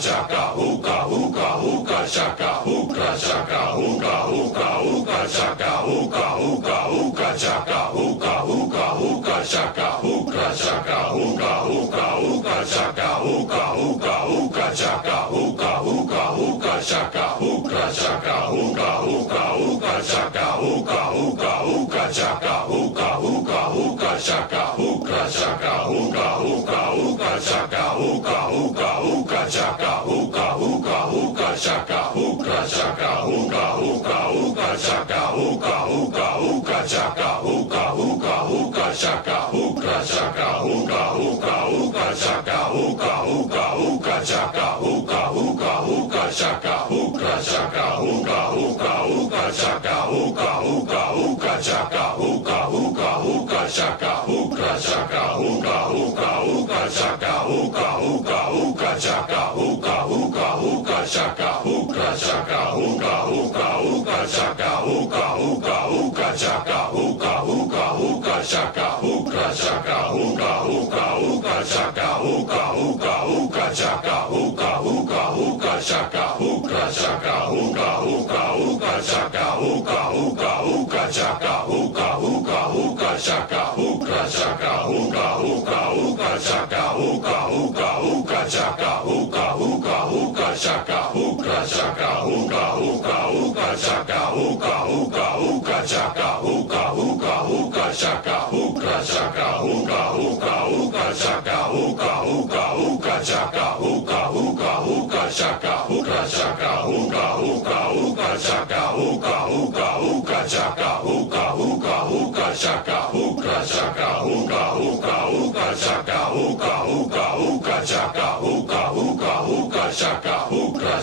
chaka, hookah, hookah, hookah chaka, hookah chaka, hookah, hookah, hookah chaka, hookah, hookah, hookah chaka, hookah, hookah, hookah chaka, hookah chaka, hookah, hookah, hookah chaka, hookah, hookah, hookah chaka, hookah, hookah, hookah chaka, hookah chaka, hookah, hookah, hookah chaka, hookah, hookah, hookah chaka, hookah, hookah, hookah chaka, hookah chaka, hookah, hookah, hookah chaka, hookah, hookah, hookah chaka, hookah, hookah, hookah chaka, hookah chaka, hookah, hookah, hookah chaka, hookah, hookah, hookah chaka, hookah, hookah, hookah chaka, hookah chaka, hookah, hookah, hookah chaka, hookah, hookah, hookah chaka, hookah, hookah, hookah chaka, hookah chaka, hookah, hookah, hookah chaka, hookah, hookah, hookah chaka, hookah, hookah, hookah chaka, hookah chaka, hookah, hookah, hookah chaka, hookah, hookah, hookah chaka, hookah, hookah, hookah chaka, hookah chaka, hookah, hookah, hookah chaka, hookah, hookah, hookah chaka, hookah, hookah, hookah chaka, hookah chaka, hookah, hookah, hookah chaka, hookah, hookah, hookah chaka, hookah, hookah, hookah chaka, hookah chaka, hookah, hookah, hookah chaka, hookah, hookah, hookah chaka, hookah, hookah, hookah chaka, hookah chaka, hookah, hookah, hookah chaka, hookah, hookah, hookah chaka, hookah, hookah, hookah chaka, hookah chaka, hookah, hookah, hookah chaka, hookah, hookah, hookah chaka, hookah, hookah, hookah chaka, hookah chaka, hookah, hookah, hookah chaka, hookah, hookah, hookah chaka, hookah, hookah, hookah chaka, hookah chaka, hookah, hookah, hookah chaka, hookah, hookah, hookah chaka, hookah, hookah, hookah chaka, hookah chaka, hookah, hookah, hookah chaka, hookah, hookah, hookah chaka, hookah, hookah, hookah chaka, hookah chaka, hookah, hookah, hookah chaka, hookah, hookah, hookah chaka, hookah, hookah, hookah chaka, hookah chaka, hookah, hookah, hookah chaka, hookah, hookah, hookah chaka, hookah, hookah, hookah chaka, hookah chaka,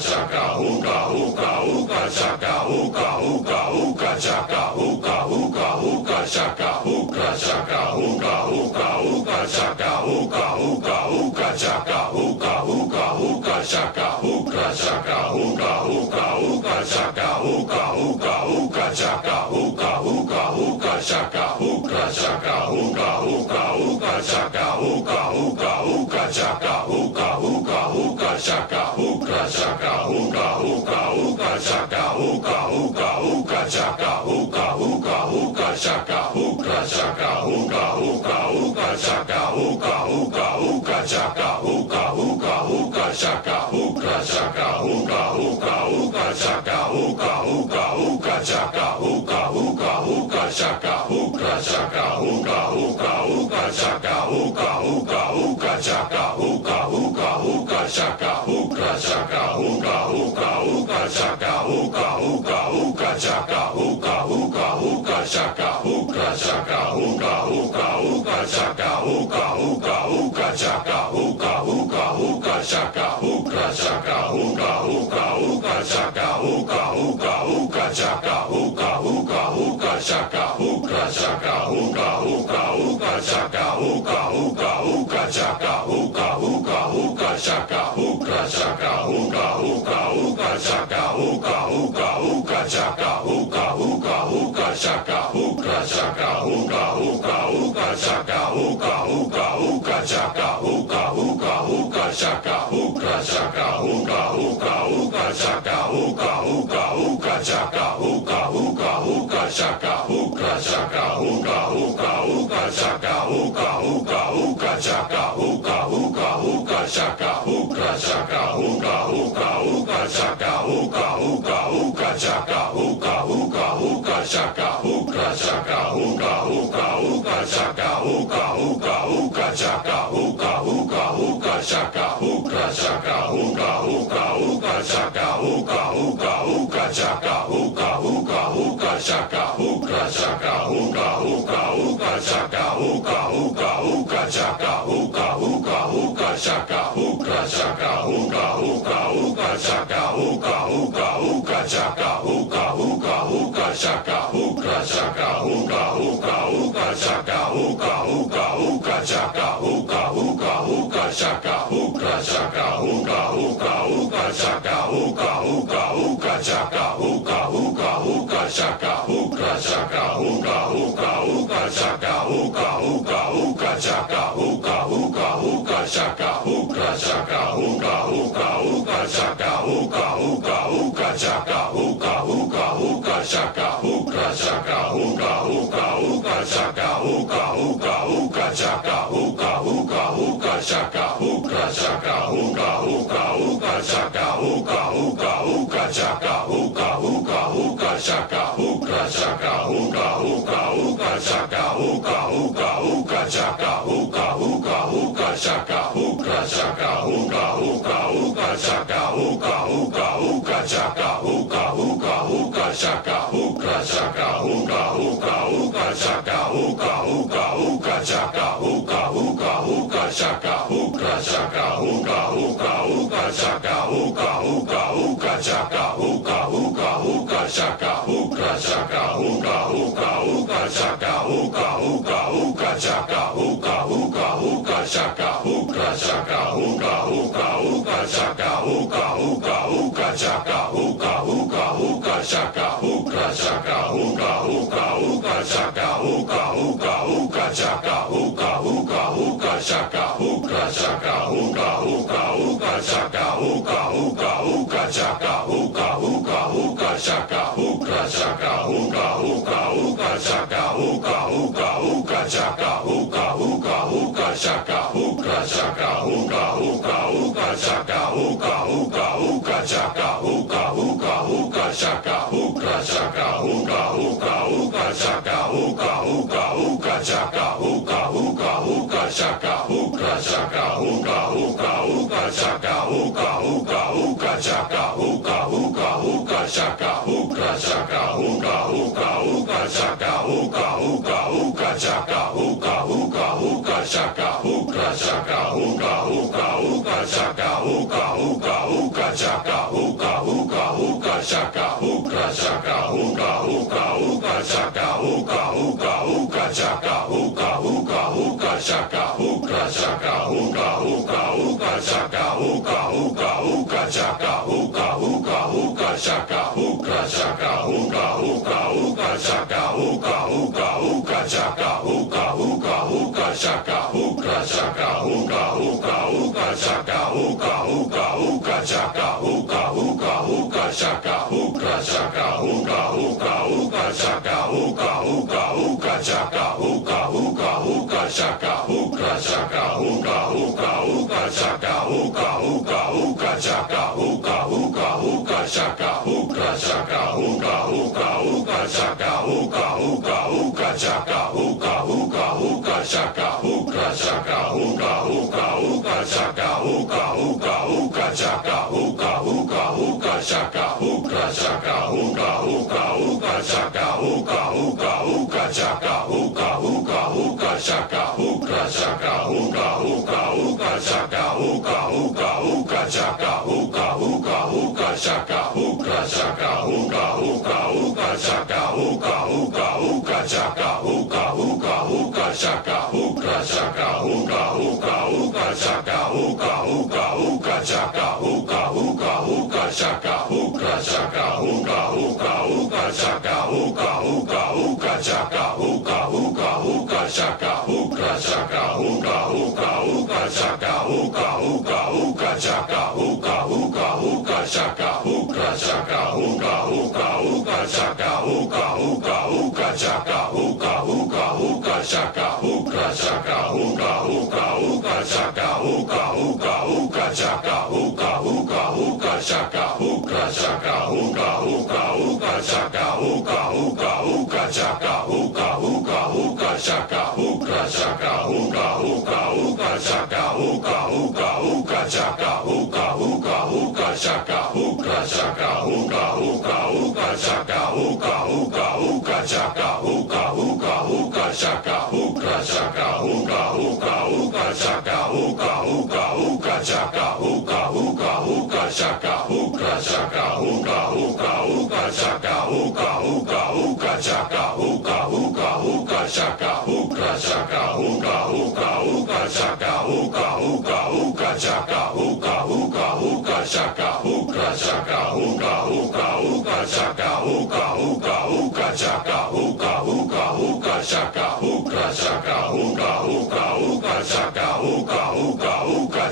hookah, hookah, hookah chaka, hookah, hookah, hookah chaka, hookah, hookah, hookah chaka, hookah chaka, hookah, hookah, hookah chaka, hookah, hookah, hookah chaka, hookah, hookah, hookah chaka, hookah chaka, hookah, hookah, hookah chaka, hookah, hookah, hookah chaka, hookah, hookah, hookah chaka, hookah chaka, hookah, hookah, hookah chaka, hookah, hookah, hookah chaka, hookah, hookah, hookah chaka, hookah chaka, hookah, hookah, hookah chaka, hookah, hookah, hookah chaka, hookah, hookah, hookah chaka, hookah chaka, hookah, hookah, hookah chaka, hookah, hookah, hookah chaka, hookah, hookah, hookah chaka, hookah chaka, hookah, hookah, hookah chaka, hookah, hookah, hookah chaka, hookah, hookah, hookah chaka, hookah chaka, hookah, hookah, hookah chaka, hookah, hookah, hookah chaka, hookah, hookah, hookah chaka, hookah chaka, hookah, hookah, hookah chaka, hookah, hookah, hookah chaka, hookah, hookah, hookah chaka, hookah chaka, hookah, hookah, hookah chaka, hookah, hookah, hookah chaka, hookah, hookah, hookah chaka, hookah chaka, hookah, hookah, hookah chaka, hookah, hookah, hookah chaka, hookah, hookah, hookah chaka, hookah chaka, hookah, hookah, hookah chaka, hookah, hookah, hookah chaka, hookah, hookah, hookah chaka, hookah chaka, hookah, hookah, hookah chaka, hookah, hookah, hookah chaka, hookah, hookah, hookah chaka, hookah chaka, hookah, hookah, hookah chaka, hookah, hookah, hookah chaka, hookah, hookah, hookah chaka, hookah chaka, hookah, hookah, hookah chaka, hookah, hookah, hookah chaka, hookah, hookah, hookah chaka, hookah chaka, hookah, hookah, hookah chaka, hookah, hookah, hookah chaka, hookah, hookah, hookah chaka, hookah chaka, hookah, hookah, hookah chaka, hookah, hookah, hookah chaka, hookah, hookah, hookah chaka, hookah chaka, hookah, hookah, hookah chaka, hookah, hookah, hookah chaka, hookah, hookah, hookah chaka, hookah chaka, hookah, hookah, hookah chaka, hookah, hookah, hookah chaka, hookah, hookah, hookah chaka, hookah chaka, hookah, hookah, hookah chaka, hookah, hookah, hookah chaka, hookah, hookah, hookah chaka, hookah chaka, hookah, hookah, hookah chaka, hookah, hookah, hookah chaka, hookah, hookah, hookah chaka, hookah chaka, hookah, hookah, hookah chaka, hookah, hookah, hookah chaka, hookah, hookah, hookah chaka hookah chaka hookah hookah hookah chaka hookah hookah hookah chaka hookah hookah hookah chaka hookah chaka hookah hookah hookah chaka hookah hookah hookah chaka hookah hookah hookah chaka hookah chaka hookah hookah hookah chaka hookah hookah hookah chaka hookah hookah hookah chaka hookah chaka hookah hookah hookah chaka hookah hookah hookah chaka hookah hookah hookah chaka hookah chaka hookah hookah hookah chaka hookah hookah hookah chaka hookah hookah hookah chaka hookah chaka hookah hookah hookah chaka hookah hookah hookah chaka hookah hookah hookah chaka hookah chaka hookah hookah hookah chaka hookah hookah hookah chaka hookah hookah hookah chaka hookah chaka hookah hookah hookah chaka hookah hookah hookah chaka hookah hookah hookah chaka hookah chaka hookah hookah hookah chaka hookah hookah hookah chaka hookah hookah hookah chaka hookah chaka hookah hookah hookah chaka hookah hookah hookah chaka hookah hookah hookah chaka hookah chaka hookah hookah hookah chaka hookah hookah hookah chaka hookah hookah hookah chaka hookah chaka hookah hookah hookah chaka hookah hookah hookah chaka hookah hookah hookah chaka hookah chaka hookah hookah hookah chaka hookah hookah hookah chaka hookah hookah hookah chaka hookah chaka hookah hookah hookah chaka hookah hookah hookah chaka hookah hookah hookah chaka hookah chaka hookah hookah hookah chaka hookah hookah hookah chaka hookah hookah hookah chaka hookah chaka hookah hookah hookah chaka hookah hookah hookah chaka hookah hookah hookah chaka hookah chaka hookah hookah hookah chaka hookah hookah hookah chaka hookah hookah hookah chaka hookah chaka hookah hookah hookah chaka hookah hookah hookah chaka hookah hookah hookah chaka hookah chaka hookah hookah hookah chaka hookah hookah hookah chaka hookah hookah hookah chaka hookah chaka hookah hookah hookah chaka hookah hookah hookah chaka hookah hookah hookah chaka hookah chaka hookah hookah hookah chaka hookah hookah hookah chaka hookah hookah hookah chaka hookah chaka hookah hookah hookah chaka hookah hookah hookah chaka hookah hookah hookah chaka hookah chaka hookah hookah hookah chaka hookah hookah hookah chaka hookah hookah hookah chaka hookah chaka hookah hookah hookah chaka hookah hookah hookah chaka hookah hookah hookah chaka hookah chaka hookah hookah hookah chaka hookah hookah hookah chaka hookah hookah hookah chaka hookah chaka hookah hookah hookah chaka hookah hookah hookah chaka hookah hookah hookah chaka hookah chaka hookah hookah hookah chaka hookah hookah hookah chaka hookah hookah hookah chaka hookah chaka hookah hookah hookah chaka hookah hookah hookah chaka hookah hookah hookah chaka hookah chaka hookah hookah hookah chaka hookah hookah hookah chaka hookah hookah hookah chaka hookah chaka hookah hookah hookah chaka hookah hookah hookah chaka hookah hookah hookah chaka hookah chaka hookah hookah hookah chaka hookah hookah hookah chaka hookah hookah hookah chaka hookah chaka hookah hookah hookah chaka hookah hookah hookah chaka hookah hookah hookah chaka hookah chaka hookah hookah hookah chaka hookah hookah hookah chaka hookah hookah hookah chaka hookah chaka hookah hookah hookah chaka hookah hookah hookah chaka hookah hookah hookah chaka hookah chaka hookah hookah hookah chaka hookah hookah hookah chaka hookah hookah hookah chaka hookah chaka hookah hookah hookah chaka hookah hookah hookah chaka hookah hookah hookah chaka hookah chaka hookah hookah hookah chaka hookah hookah hookah chaka hookah hookah hookah chaka hookah chaka hookah hookah hookah chaka hookah hookah hookah chaka hookah hookah hookah chaka hookah chaka hookah hookah hookah chaka hookah hookah hookah chaka hookah hookah hookah chaka hookah chaka hookah hookah hookah chaka hookah hookah hookah chaka hookah hookah hookah chaka hookah chaka hookah hookah hookah chaka hookah hookah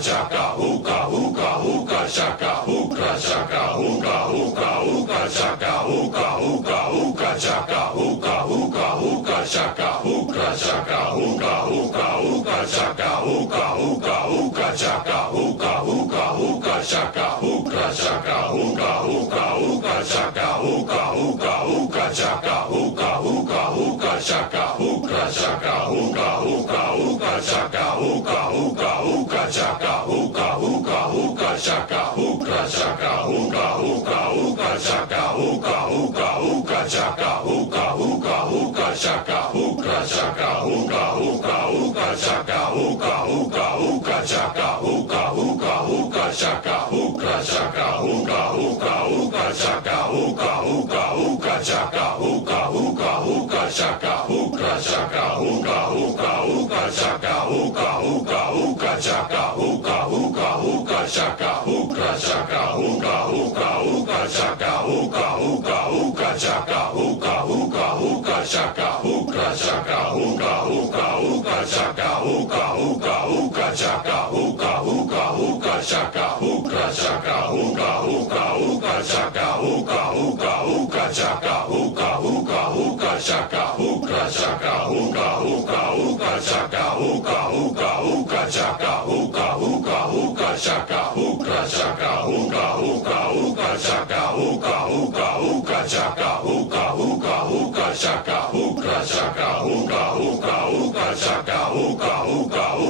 chaka hookah hookah hookah chaka hookah chaka hookah hookah hookah chaka hookah hookah hookah chaka hookah hookah hookah chaka hookah chaka hookah hookah hookah chaka hookah hookah hookah chaka hookah hookah hookah chaka hookah chaka hookah hookah hookah chaka hookah hookah hookah chaka hookah hookah hookah chaka hookah chaka hookah hookah hookah chaka hookah hookah hookah chaka hookah hookah hookah chaka hookah chaka hookah hookah hookah chaka hookah hookah hookah chaka hookah hookah hookah chaka hookah chaka hookah hookah hookah chaka hookah hookah hookah chaka hookah hookah hookah chaka hookah chaka hookah hookah hookah chaka hookah hookah hookah chaka hookah hookah hookah chaka hookah chaka hookah hookah hookah chaka hookah hookah hookah chaka hookah hookah hookah chaka hookah chaka hookah hookah hookah chaka hookah hookah hookah chaka hookah hookah hookah chaka hookah chaka hookah hookah hookah chaka hookah hookah hookah chaka hookah hookah hookah chaka hookah chaka hookah hookah hookah chaka hookah hookah hookah chaka hookah hookah hookah chaka hookah chaka hookah hookah hookah chaka hookah hookah hookah chaka hookah hookah hookah chaka hookah chaka hookah hookah hookah chaka hookah hookah hookah chaka hookah hookah hookah chaka hookah chaka hookah hookah hookah chaka hookah hookah hookah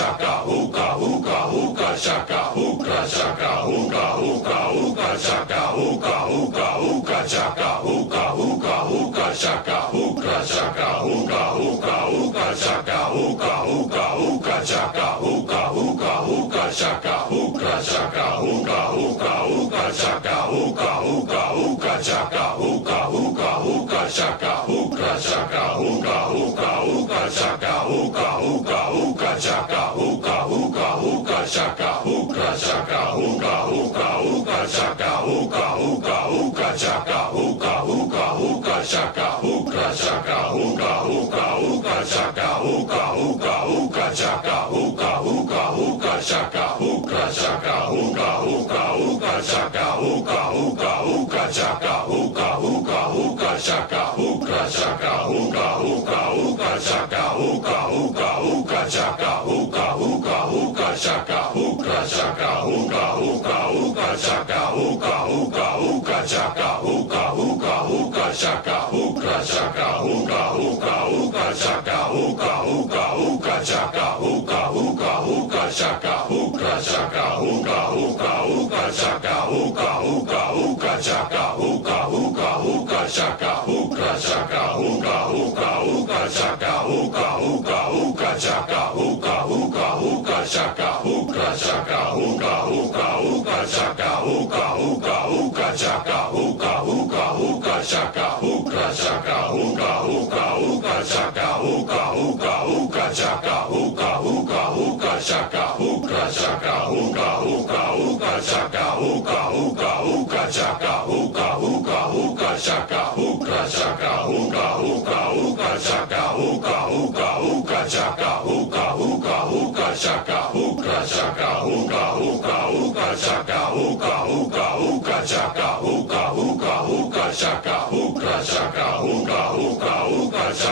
chaka hookah hookah hookah chaka hookah chaka hookah hookah hookah chaka hookah hookah hookah chaka hookah hookah hookah chaka hookah chaka hookah hookah hookah chaka hookah hookah hookah chaka hookah hookah hookah chaka hookah chaka hookah hookah hookah chaka hookah hookah hookah chaka hookah hookah hookah chaka hookah chaka hookah hookah hookah chaka hookah hookah hookah chaka hookah hookah hookah chaka hookah chaka hookah hookah hookah chaka hookah hookah hookah chaka hookah hookah hookah chaka hookah chaka hookah hookah hookah chaka hookah hookah hookah chaka hookah hookah hookah chaka hookah chaka hookah hookah hookah chaka hookah hookah hookah chaka hookah hookah hookah chaka hookah chaka hookah hookah hookah chaka hookah hookah hookah chaka hookah hookah hookah chaka hookah chaka hookah hookah hookah chaka hookah hookah hookah chaka hookah hookah hookah chaka hookah chaka hookah hookah hookah chaka hookah hookah hookah chaka hookah hookah hookah chaka hookah chaka hookah hookah hookah chaka hookah hookah hookah chaka hookah hookah hookah chaka hookah chaka hookah hookah hookah chaka hookah hookah hookah chaka hookah hookah hookah chaka hookah chaka hookah hookah hookah chaka hookah hookah hookah chaka hookah hookah hookah chaka hookah chaka hookah hookah hookah chaka hookah hookah hookah chaka hookah hookah hookah chaka hookah chaka hookah hookah hookah chaka hookah hookah hookah chaka hookah hookah hookah chaka hookah chaka hookah hookah hookah chaka hookah hookah hookah chaka hookah hookah hookah chaka hookah chaka hookah hookah hookah chaka hookah hookah hookah chaka hookah hookah hookah chaka hookah chaka hookah hookah hookah chaka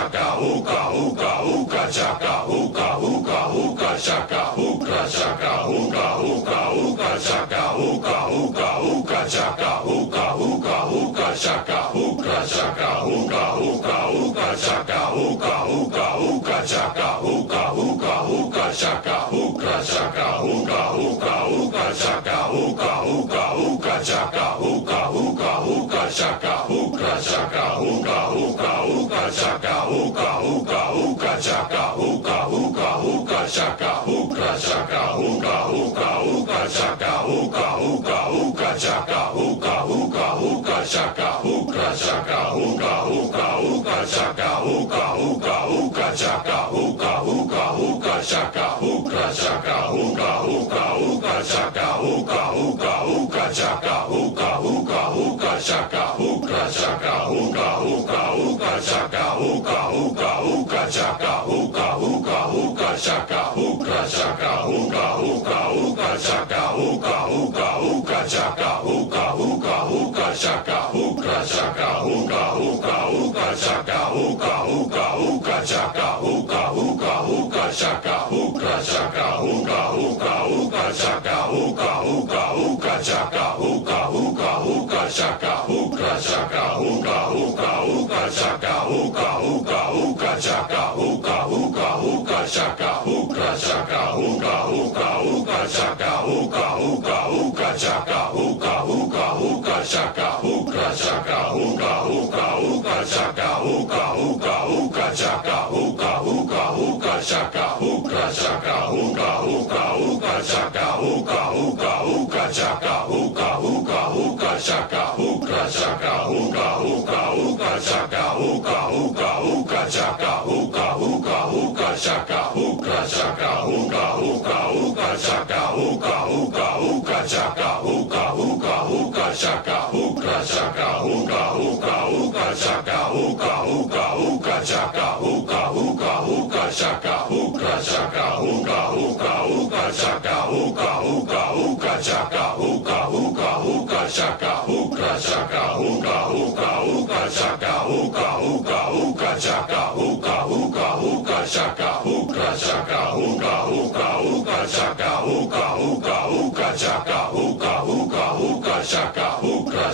hookah hookah hookah chaka hookah hookah hookah chaka hookah chaka hookah hookah hookah chaka hookah hookah hookah chaka hookah hookah hookah chaka hookah chaka hookah hookah hookah chaka hookah hookah hookah chaka hookah hookah hookah chaka hookah chaka hookah hookah hookah chaka hookah hookah hookah chaka hookah hookah hookah chaka hookah chaka hookah hookah hookah chaka hookah hookah hookah chaka hookah hookah hookah chaka hookah chaka hookah hookah hookah chaka hookah hookah hookah chaka hookah hookah hookah chaka hookah chaka hookah hookah hookah chaka hookah hookah hookah chaka hookah hookah hookah chaka hookah chaka hookah hookah hookah chaka hookah hookah hookah chaka hookah hookah hookah chaka hookah chaka hookah hookah hookah chaka hookah hookah hookah chaka hookah hookah hookah chaka hookah chaka hookah hookah hookah chaka hookah hookah hookah chaka hookah hookah hookah chaka hookah chaka hookah hookah hookah chaka hookah hookah hookah chaka hookah hookah hookah chaka hookah chaka hookah hookah hookah chaka hookah hookah hookah chaka hookah hookah hookah chaka hookah chaka hookah hookah hookah chaka hookah hookah hookah chaka hookah hookah hookah chaka hookah chaka hookah hookah hookah chaka hookah hookah hookah chaka hookah hookah hookah chaka hookah chaka hookah hookah hookah chaka hookah hookah hookah chaka hookah hookah hookah chaka hookah chaka hookah hookah hookah chaka hookah hookah hookah chaka hookah hookah hookah chaka hookah chaka hookah hookah hookah chaka hookah hookah hookah chaka hookah hookah hookah chaka hookah chaka hookah hookah hookah chaka hookah hookah hookah chaka hookah hookah hookah chaka hookah chaka hookah hookah hookah chaka hookah hookah hookah chaka hookah hookah hookah chaka hookah chaka hookah hookah hookah chaka hookah hookah hookah chaka hookah hookah hookah chaka hookah chaka hookah hookah hookah chaka hookah hookah hookah chaka hookah hookah hookah chaka hookah chaka hookah hookah hookah chaka hookah hookah hookah chaka hookah hookah hookah chaka hookah chaka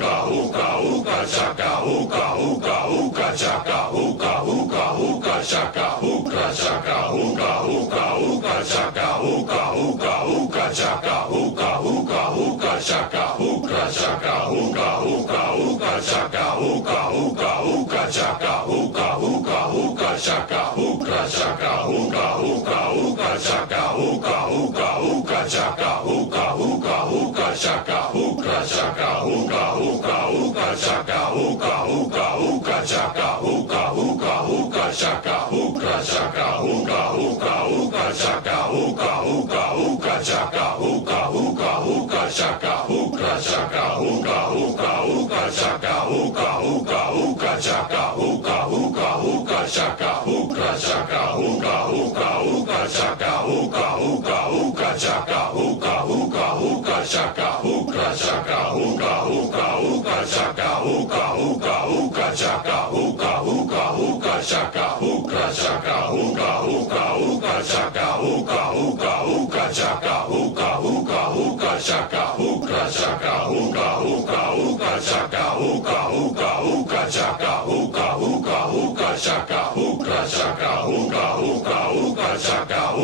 hookah hookah hookah chaka hookah hookah hookah chaka hookah hookah hookah chaka hookah chaka hookah hookah hookah chaka hookah hookah hookah chaka hookah hookah hookah chaka hookah chaka hookah hookah hookah chaka hookah hookah hookah chaka hookah hookah hookah chaka hookah chaka hookah hookah hookah chaka hookah hookah hookah chaka hookah hookah hookah chaka hookah chaka hookah hookah hookah chaka hookah hookah hookah chaka hookah hookah hookah chaka hookah chaka hookah hookah hookah chaka hookah hookah hookah chaka hookah hookah hookah chaka hookah chaka hookah hookah hookah chaka hookah hookah hookah chaka hookah hookah hookah chaka hookah chaka hookah hookah hookah chaka hookah hookah hookah chaka hookah hookah hookah chaka hookah chaka hookah hookah hookah chaka hookah hookah hookah chaka hookah hookah hookah chaka hookah chaka hookah hookah hookah chaka hookah hookah hookah chaka hookah hookah hookah chaka hookah chaka hookah hookah hookah chaka hookah hookah hookah chaka hookah hookah hookah chaka hookah chaka hookah hookah hookah chaka hookah hookah hookah chaka hookah hookah hookah chaka hookah chaka hookah hookah hookah chaka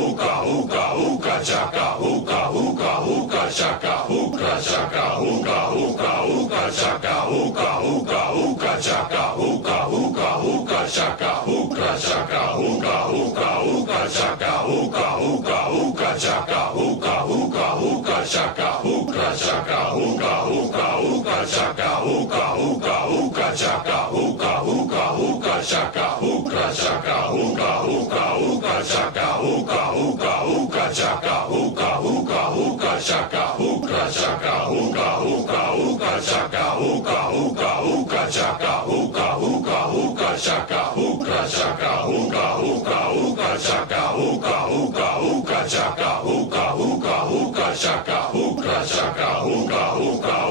hookah hookah hookah chaka hookah hookah hookah chaka hookah chaka hookah hookah hookah chaka hookah hookah hookah chaka hookah hookah hookah chaka hookah chaka hookah hookah hookah chaka hookah hookah hookah chaka hookah hookah hookah chaka hookah chaka hookah hookah hookah chaka hookah hookah hookah chaka hookah hookah hookah chaka hookah chaka hookah hookah hookah chaka hookah hookah hookah chaka hookah hookah hookah chaka hookah chaka hookah hookah hookah chaka hookah hookah hookah chaka hookah hookah hookah chaka hookah chaka hookah hookah hookah chaka hookah hookah hookah chaka hookah hookah hookah chaka hookah chaka hookah hookah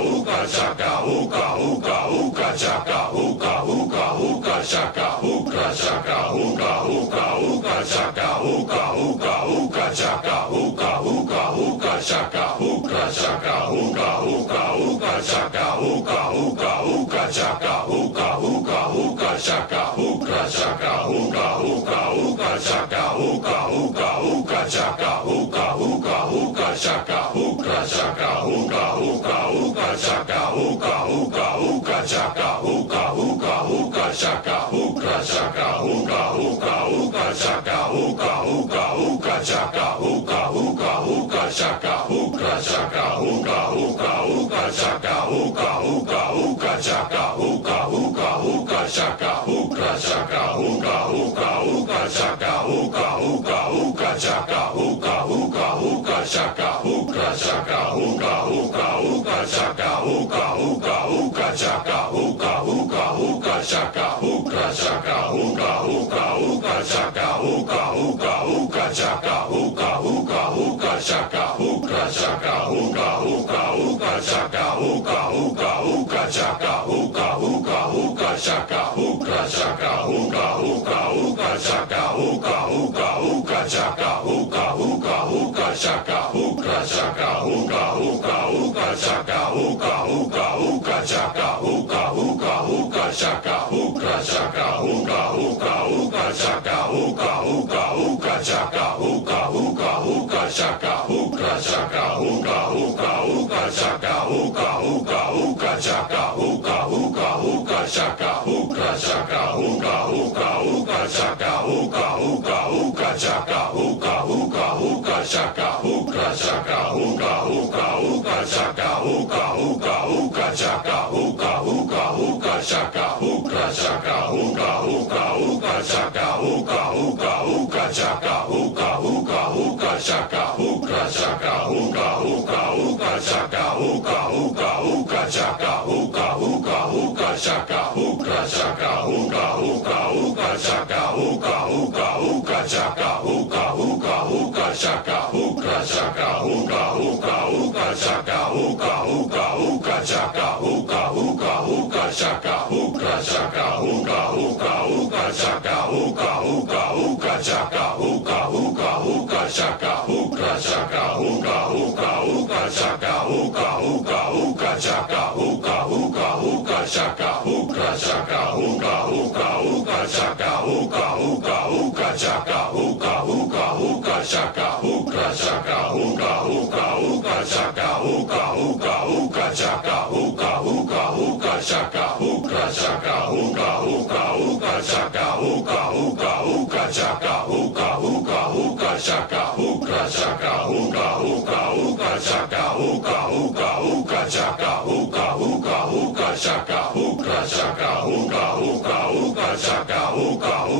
hookah chaka hookah hookah hookah chaka hookah hookah hookah chaka hookah chaka hookah hookah hookah chaka hookah hookah hookah chaka hookah hookah hookah chaka hookah chaka hookah hookah hookah chaka hookah hookah hookah chaka hookah hookah hookah chaka hookah chaka hookah hookah hookah chaka hookah hookah hookah chaka hookah hookah hookah chaka hookah chaka hookah hookah hookah chaka hookah hookah hookah chaka hookah hookah hookah chaka hookah chaka hookah hookah hookah chaka hookah hookah hookah chaka hookah hookah hookah chaka hookah chaka hookah hookah hookah chaka hookah hookah hookah chaka hookah hookah hookah chaka hookah chaka hookah hookah hookah chaka hookah hookah hookah chaka hookah hookah hookah chaka hookah chaka hookah hookah hookah chaka hookah hookah hookah chaka hookah hookah hookah chaka hookah chaka hookah hookah hookah chaka hookah hookah hookah chaka hookah hookah hookah chaka hookah chaka hookah hookah hookah chaka hookah hookah hookah chaka hookah hookah hookah chaka hookah chaka hookah hookah hookah chaka hookah hookah hookah chaka hookah hookah hookah chaka hookah chaka hookah hookah hookah chaka hookah hookah hookah chaka hookah hookah hookah chaka hookah chaka hookah hookah hookah chaka hookah hookah hookah chaka hookah hookah hookah chaka hookah chaka hookah hookah hookah chaka hookah hookah hookah chaka hookah hookah hookah chaka hookah chaka hookah hookah hookah chaka hookah hookah hookah chaka hookah hookah hookah chaka hookah chaka hookah hookah hookah chaka hookah hookah hookah chaka hookah hookah hookah chaka hookah chaka hookah hookah hookah chaka hookah hookah hookah chaka hookah hookah hookah chaka hookah chaka hookah hookah hookah chaka hookah hookah hookah chaka hookah hookah hookah chaka hookah chaka hookah hookah hookah chaka hookah hookah hookah chaka hookah hookah hookah chaka hookah chaka hookah hookah hookah chaka hookah hookah hookah chaka hookah hookah hookah chaka hookah chaka hookah hookah hookah chaka hookah hookah hookah chaka hookah hookah hookah chaka hookah chaka hookah hookah hookah chaka hookah hookah hookah chaka hookah hookah hookah chaka hookah chaka hookah hookah hookah chaka hookah hookah hookah chaka hookah hookah hookah chaka hookah chaka hookah hookah hookah chaka hookah hookah hookah chaka hookah hookah hookah chaka hookah chaka hookah hookah hookah chaka hookah hookah hookah chaka hookah hookah hookah chaka hookah chaka hookah hookah hookah chaka hookah hookah hookah chaka hookah hookah hookah chaka hookah chaka hookah hookah hookah chaka hookah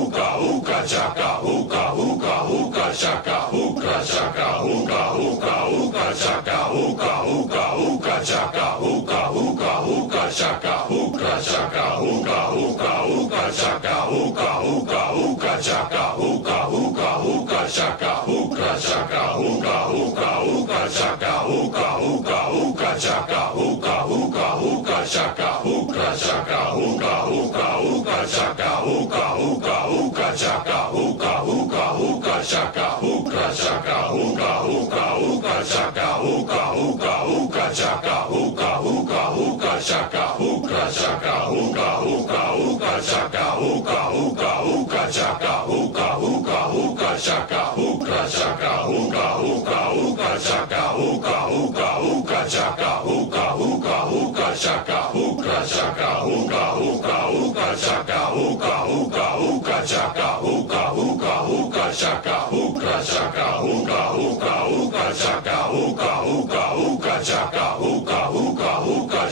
hookah hookah chaka hookah hookah hookah chaka hookah chaka hookah hookah hookah chaka hookah hookah hookah chaka hookah hookah hookah chaka hookah chaka hookah hookah hookah chaka hookah hookah hookah chaka hookah hookah hookah chaka hookah chaka hookah hookah hookah chaka hookah hookah hookah chaka hookah hookah hookah chaka hookah chaka hookah hookah hookah chaka hookah hookah hookah chaka hookah hookah hookah chaka hookah chaka hookah hookah hookah chaka hookah hookah hookah chaka hookah hookah hookah chaka hookah chaka hookah hookah hookah chaka hookah hookah hookah chaka hookah hookah hookah chaka hookah chaka hookah hookah hookah chaka hookah hookah hookah chaka hookah hookah hookah chaka hookah chaka hookah hookah hookah chaka hookah hookah hookah chaka hookah hookah hookah chaka hookah chaka hookah hookah hookah chaka hookah hookah hookah chaka hookah hookah hookah chaka hookah chaka hookah hookah hookah chaka hookah hookah hookah chaka hookah hookah hookah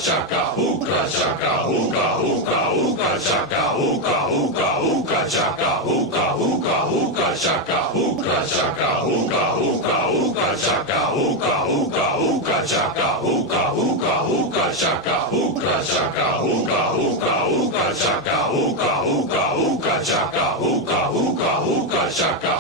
chaka hookah chaka hookah hookah hookah chaka hookah hookah hookah chaka hookah hookah hookah chaka hookah chaka hookah hookah hookah chaka hookah hookah hookah chaka hookah hookah hookah chaka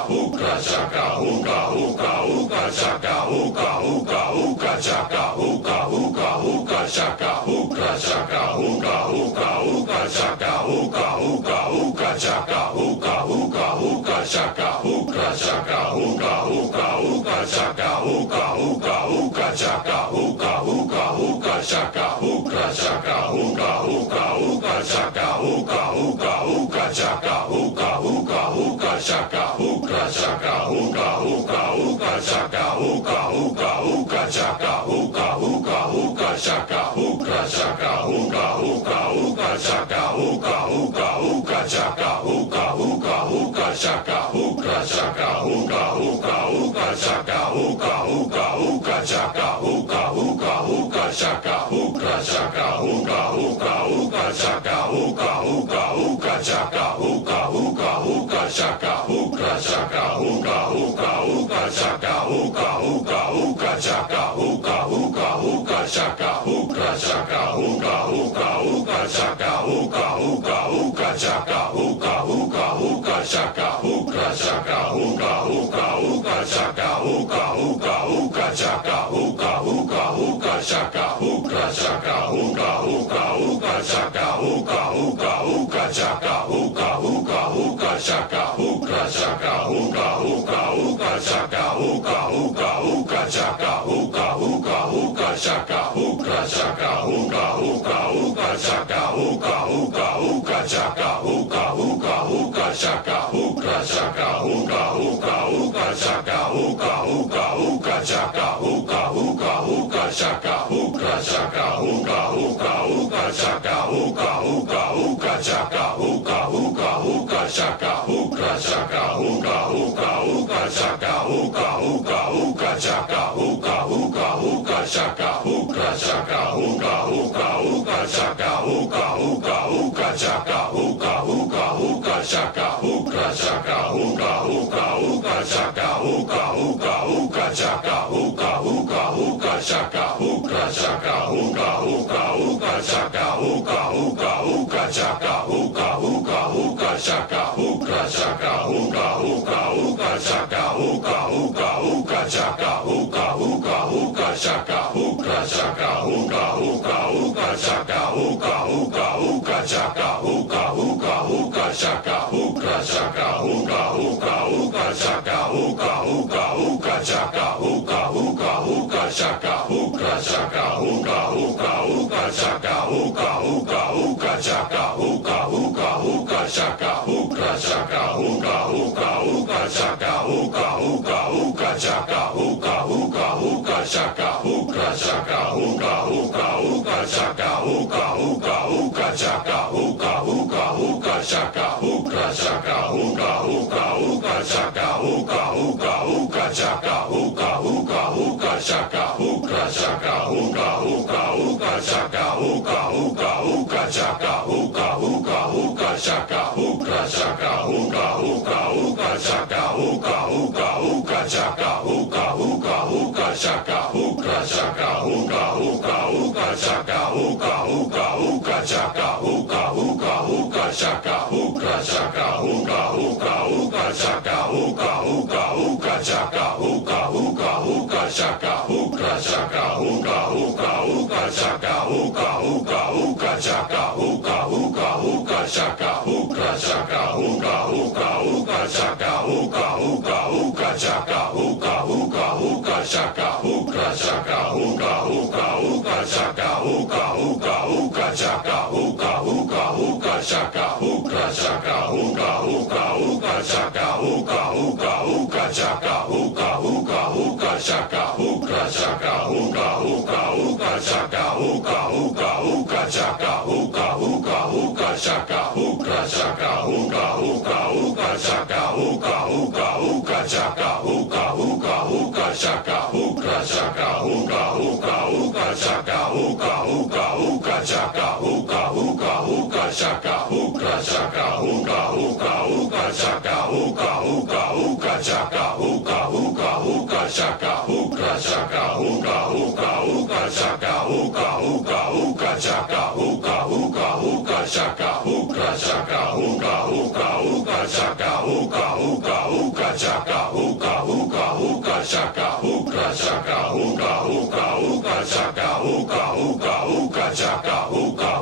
hookah chaka hookah hookah hookah chaka hookah hookah hookah chaka hookah hookah hookah chaka hookah chaka hookah hookah hookah chaka hookah hookah hookah chaka hookah hookah hookah chaka hookah chaka hookah hookah hookah chaka hookah hookah hookah chaka hookah hookah hookah chaka hookah chaka hookah hookah hookah chaka hookah hookah hookah chaka hookah hookah hookah chaka hookah chaka hookah hookah hookah chaka hookah hookah hookah chaka hookah hookah hookah chaka hookah chaka hookah hookah hookah chaka hookah hookah hookah chaka hookah hookah hookah chaka hookah chaka hookah hookah hookah chaka hookah hookah hookah chaka hookah hookah hookah chaka hookah chaka hookah hookah hookah chaka hookah hookah hookah chaka hookah hookah hookah chaka hookah chaka hookah hookah hookah chaka hookah hookah hookah chaka hookah hookah hookah chaka hookah chaka, hookah, hookah, hookah, chaka, hookah, hookah, hookah, chaka, hookah, hookah, hookah, chaka, hookah, chaka, hookah, hookah, hookah, chaka, hookah, hookah, hookah, chaka, hookah, hookah, hookah, chaka, hookah, chaka, hookah, hookah, hookah, chaka, hookah, hookah, hookah, chaka, hookah, hookah, hookah, chaka, hookah, chaka, hookah, hookah, hookah, chaka, hookah, hookah, hookah, chaka, hookah, hookah, hookah, chaka, hookah, chaka, hookah, hookah, hookah, chaka, hookah, hookah, hookah, chaka, hookah, hookah, hookah, chaka, hookah, chaka, hookah, hookah, hookah, chaka, hookah, hookah, hookah, chaka, hookah, hookah, hookah, chaka, hookah, chaka, hookah, hookah, hookah, chaka, hookah, hookah, hookah, chaka, hookah, hookah, hookah, chaka, hookah, chaka, hookah, hookah, hookah, chaka, hookah, hookah, hookah, chaka, hookah, hookah, hookah, chaka, hookah, chaka, hookah, hookah, hookah, chaka, hookah, hookah, hookah, chaka, hookah, hookah, hookah, chaka, hookah, chaka, hookah, hookah, hookah, chaka, hookah, hookah, hookah, chaka, hookah, hookah, hookah, chaka, hookah, chaka, hookah, hookah, hookah, chaka, hookah, hookah, hookah, chaka, hookah, hookah, hookah, chaka, hookah, chaka, hookah, hookah, hookah, chaka, hookah, hookah, hookah, chaka, hookah, hookah, hookah, chaka, hookah, chaka, hookah, hookah, hookah, chaka, hookah, hookah, hookah, chaka, hookah, hookah, hookah, chaka, hookah, chaka, hookah, hookah, hookah, chaka, hookah, hookah, hookah, chaka, hookah, hookah, hookah, chaka, hookah, chaka, hookah, hookah, hookah, chaka, hookah, hookah, hookah, chaka, hookah, hookah, hookah, chaka, hookah, chaka, hookah, hookah, hookah, chaka, hookah, hookah, hookah, chaka, hookah, hookah, hookah, chaka, hookah, chaka, hookah, hookah, hookah, chaka, hookah, hookah, hookah, chaka, hookah, hookah, hookah, chaka, hookah, chaka, hookah, hookah, hookah, chaka, hookah, hookah, hookah, chaka, hookah, hookah, hookah, chaka, hookah, chaka, hookah, hookah, hookah, chaka, hookah, hookah, hookah, chaka, hookah, hookah, hookah, chaka, hookah, chaka, hookah, hookah, hookah, chaka, hookah, hookah, hookah, chaka, hookah, hookah, hookah, chaka, hookah, chaka, hookah, hookah, hookah, chaka, hookah, hookah, hookah, chaka, hookah, hookah, hookah, chaka, hookah, chaka, hookah, hookah, hookah, chaka, hookah, hookah, hookah, chaka, hookah, hookah, hookah, chaka, hookah, chaka, hookah, hookah, hookah, chaka, hookah, hookah, hookah, chaka, hookah, hookah, hookah, chaka, hookah, chaka, hookah, hookah, hookah, chaka, hookah, hookah, hookah, chaka, hookah, hookah, hookah, chaka, hookah, chaka, hookah, hookah, hookah, chaka, hookah, hookah, hookah, chaka, hookah, hookah, hookah, chaka, hookah, chaka, hookah, hookah, hookah, chaka, hookah, hookah, hookah, chaka, hookah, hookah, hookah, chaka, hookah, chaka, hookah, hookah, hookah, chaka, hookah, hookah, hookah, chaka, hookah, hookah, hookah, chaka, hookah, chaka, hookah, hookah, hookah, chaka, hookah, hookah, hookah, chaka, hookah, hookah, hookah, chaka, hookah, chaka, hookah, hookah, hookah, chaka, hookah, hookah, hookah, chaka, hookah, hookah, hookah, chaka, hookah, chaka, hookah, hookah, hookah, chaka, hookah, hookah, hookah, chaka, hookah, hookah, hookah, chaka, hookah, chaka, hookah, hookah, hookah, chaka, hookah, hookah, hookah, chaka, hookah, hookah, hookah, chaka, hookah, chaka, hookah, hookah, hookah, chaka, hookah, hookah, hookah, chaka, hookah, hookah, hookah, chaka, hookah, chaka, hookah, hookah, hookah, chaka, hookah, hookah, hookah, chaka, hookah, hookah, hookah, chaka, hookah, chaka, hookah, hookah, hookah, chaka, hookah, hookah, hookah, chaka, hookah,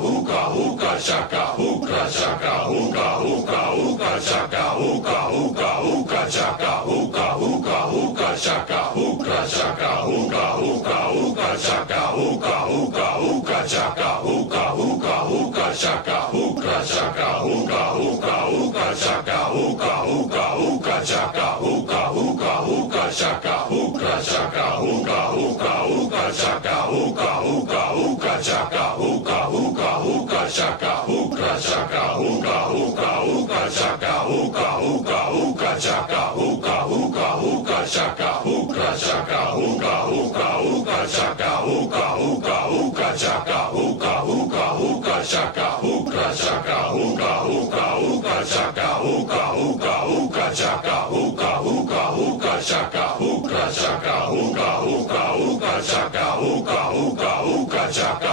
hookah, hookah, chaka, hookah, chaka, hookah, hookah, hookah, chaka, hookah, hookah, hookah, chaka, hookah, hookah, hookah, chaka, hookah, chaka, hookah, hookah, hookah, chaka, hookah, hookah, hookah, chaka, hookah, hookah, hookah, chaka, hookah, chaka, hookah, hookah, hookah, chaka, hookah, hookah, hookah, chaka, hookah, hookah, hookah, chaka, hookah, chaka, hookah, hookah, hookah, chaka, hookah, hookah, hookah, chaka, hookah, hookah, hookah, chaka, hookah, chaka, hookah, hookah, hookah, chaka, hookah, hookah, hookah, chaka, hookah, hookah, hookah, chaka, hookah, chaka, hookah, hookah, hookah, chaka, hookah, hookah, hookah, chaka, hookah, hookah, hookah, chaka, hookah, chaka, hookah, hookah, hookah, chaka, hookah, hookah, hookah, chaka,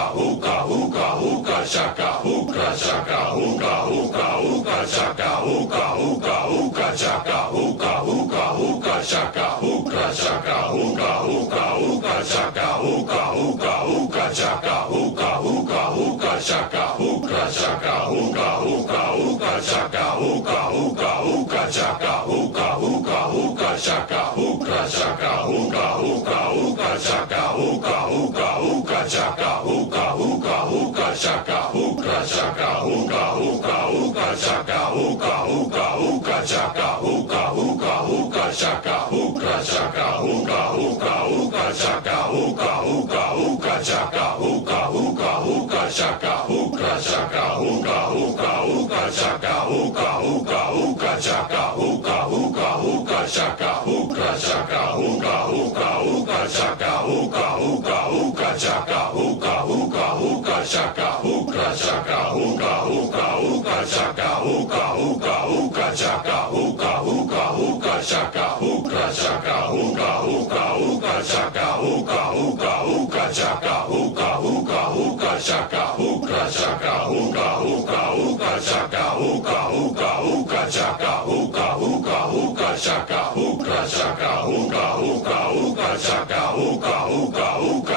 hookah chaka hookah chaka hookah hookah hookah chaka hookah hookah hookah chaka hookah hookah hookah chaka hookah chaka hookah hookah hookah chaka hookah hookah hookah chaka hookah hookah hookah chaka hookah chaka hookah hookah hookah chaka hookah hookah hookah chaka hookah hookah hookah chaka hookah chaka hookah hookah hookah chaka hookah hookah hookah chaka hookah hookah hookah chaka hookah chaka hookah hookah hookah chaka hookah hookah hookah chaka hookah hookah hookah chaka hookah chaka hookah hookah hookah chaka hookah hookah hookah chaka hookah hookah hookah chaka hookah chaka hookah hookah hookah chaka hookah hookah hookah chaka hookah hookah hookah chaka hookah chaka hookah hookah hookah chaka hookah hookah hookah chaka hookah hookah hookah chaka hookah chaka hookah hookah hookah chaka hookah hookah hookah chaka hookah hookah hookah chaka hookah chaka hookah hookah hookah chaka hookah hookah hookah chaka hookah hookah hookah chaka hookah chaka hookah hookah hookah chaka hookah hookah hookah chaka hookah hookah hookah chaka hookah chaka hookah hookah hookah chaka hookah hookah hookah chaka hookah hookah hookah chaka hookah chaka hookah hookah hookah chaka hookah hookah hookah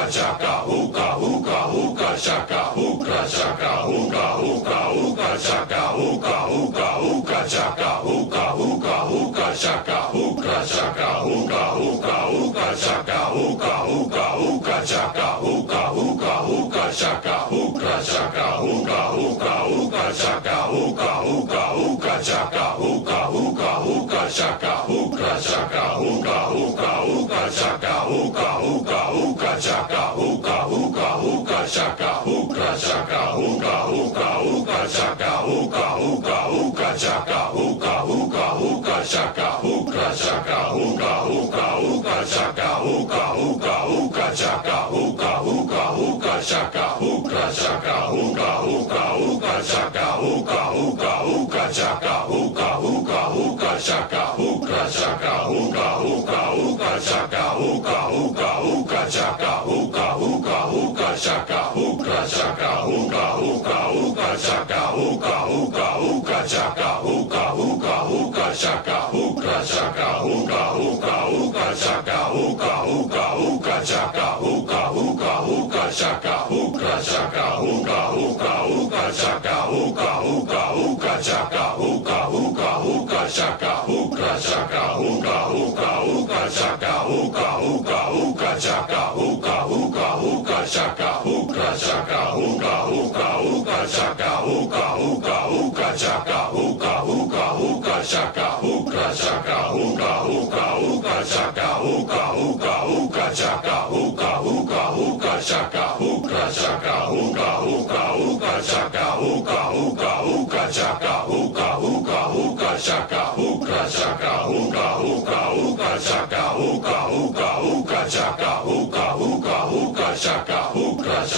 chaka hookah hookah hookah chaka hookah chaka hookah hookah hookah chaka hookah hookah hookah chaka hookah hookah hookah chaka hookah chaka hookah hookah hookah chaka hookah hookah hookah chaka hookah hookah hookah chaka hookah chaka hookah hookah hookah chaka hookah hookah hookah chaka hookah hookah hookah chaka hookah chaka hookah hookah hookah chaka hookah hookah hookah chaka hookah hookah hookah chaka hookah chaka hookah hookah hookah chaka hookah hookah hookah chaka hookah hookah hookah chaka hookah chaka hookah hookah hookah chaka hookah hookah hookah chaka hookah hookah hookah chaka hookah chaka hookah hookah hookah chaka hookah hookah hookah chaka hookah hookah hookah chaka hookah chaka hookah hookah hookah chaka hookah hookah hookah chaka hookah hookah hookah chaka hookah chaka hookah hookah hookah chaka hookah hookah hookah chaka hookah hookah hookah chaka hookah chaka hookah hookah hookah chaka hookah hookah hookah chaka hookah hookah hookah chaka hookah chaka hookah hookah hookah chaka hookah hookah hookah chaka hookah hookah hookah chaka hookah chaka hookah hookah hookah chaka hookah hookah hookah chaka hookah hookah hookah chaka hookah chaka hookah hookah hookah chaka hookah hookah hookah chaka hookah hookah hookah chaka hookah chaka hookah hookah hookah chaka hookah hookah hookah chaka hookah hookah hookah chaka hookah chaka hookah hookah hookah chaka hookah hookah hookah chaka hookah hookah hookah chaka hookah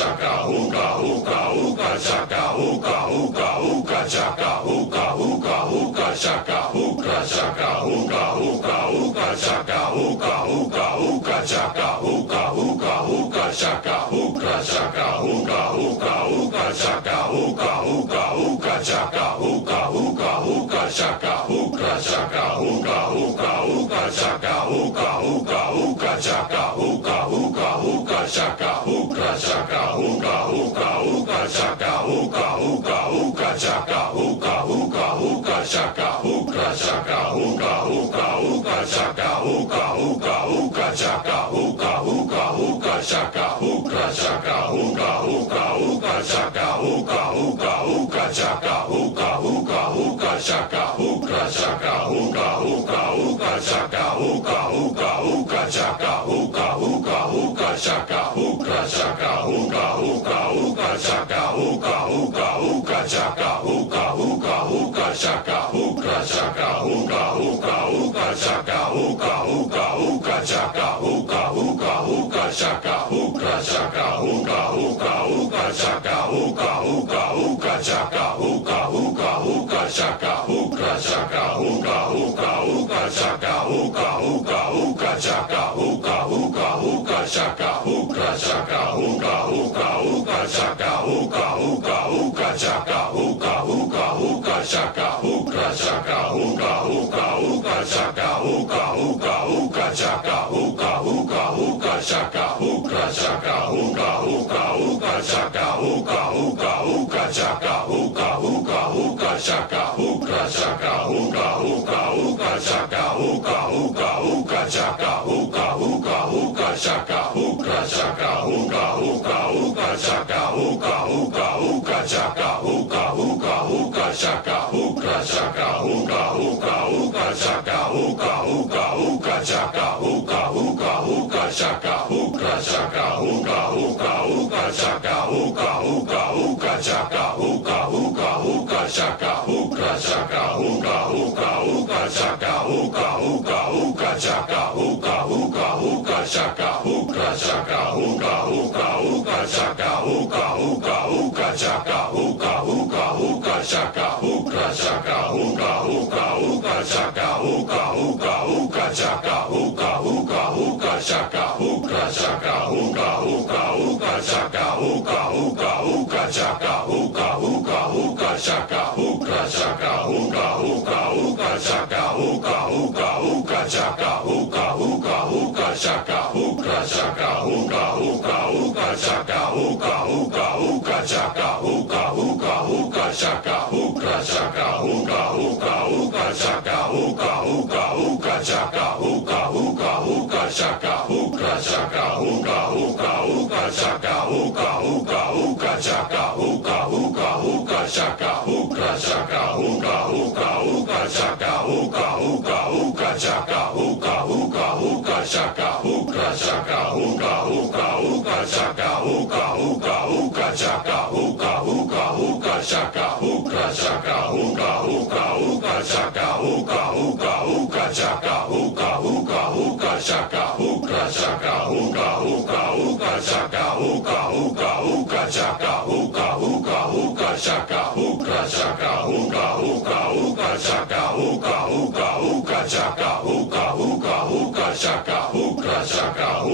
chaka hookah hookah hookah chaka hookah hookah hookah chaka hookah hookah hookah chaka hookah chaka hookah hookah hookah chaka hookah hookah hookah chaka hookah hookah hookah chaka hookah chaka hookah hookah hookah chaka hookah hookah hookah chaka hookah hookah hookah chaka hookah chaka hookah hookah hookah chaka hookah hookah hookah chaka hookah hookah hookah chaka hookah chaka hookah hookah hookah chaka hookah hookah hookah chaka hookah hookah hookah chaka hookah chaka hookah hookah hookah chaka hookah hookah hookah chaka hookah hookah hookah chaka hookah chaka hookah hookah hookah chaka hookah hookah hookah chaka hookah hookah hookah chaka hookah chaka hookah hookah hookah chaka hookah hookah hookah chaka hookah hookah hookah chaka hookah chaka hookah hookah hookah chaka hookah hookah hookah chaka hookah hookah hookah chaka hookah chaka hookah hookah hookah chaka hookah hookah hookah chaka hookah hookah hookah chaka hookah chaka hookah hookah hookah chaka hookah hookah hookah chaka hookah hookah hookah chaka hookah chaka hookah hookah hookah chaka hookah hookah hookah chaka hookah hookah hookah chaka hookah chaka hookah hookah hookah chaka hookah hookah hookah chaka hookah hookah hookah chaka hookah chaka hookah hookah hookah chaka hookah hookah hookah chaka hookah hookah hookah chaka hookah chaka hookah hookah hookah chaka hookah hookah hookah chaka hookah hookah hookah chaka hookah chaka hookah hookah hookah chaka hookah hookah hookah chaka hookah hookah hookah chaka hookah chaka hookah hookah hookah chaka hookah hookah hookah chaka hookah hookah hookah chaka hookah chaka hookah hookah hookah chaka hookah hookah hookah chaka hookah hookah hookah chaka hookah chaka hookah hookah hookah chaka hookah hookah hookah chaka hookah hookah hookah chaka hookah chaka hookah hookah hookah chaka hookah hookah hookah chaka hookah hookah hookah chaka hookah chaka hookah hookah hookah chaka hookah hookah hookah chaka hookah hookah hookah chaka hookah chaka hookah hookah hookah chaka hookah hookah hookah chaka hookah hookah hookah chaka hookah chaka hookah hookah hookah chaka hookah hookah hookah chaka hookah hookah hookah chaka hookah chaka hookah hookah hookah chaka hookah hookah hookah chaka hookah hookah hookah chaka hookah chaka hookah hookah hookah chaka hookah hookah hookah chaka hookah hookah hookah chaka hookah chaka hookah hookah hookah chaka hookah hookah hookah chaka hookah hookah hookah chaka hookah chaka hookah hookah hookah chaka hookah hookah hookah chaka hookah hookah hookah chaka hookah chaka hookah hookah hookah chaka hookah hookah hookah chaka hookah hookah hookah chaka hookah chaka hookah hookah hookah chaka hookah hookah hookah chaka hookah hookah hookah chaka hookah chaka hookah hookah hookah chaka hookah hookah hookah chaka hookah hookah hookah chaka hookah chaka hookah hookah hookah chaka hookah hookah hookah chaka hookah hookah hookah chaka hookah chaka hookah hookah hookah chaka hookah hookah hookah chaka hookah hookah hookah chaka hookah chaka hookah hookah hookah chaka hookah hookah hookah chaka hookah hookah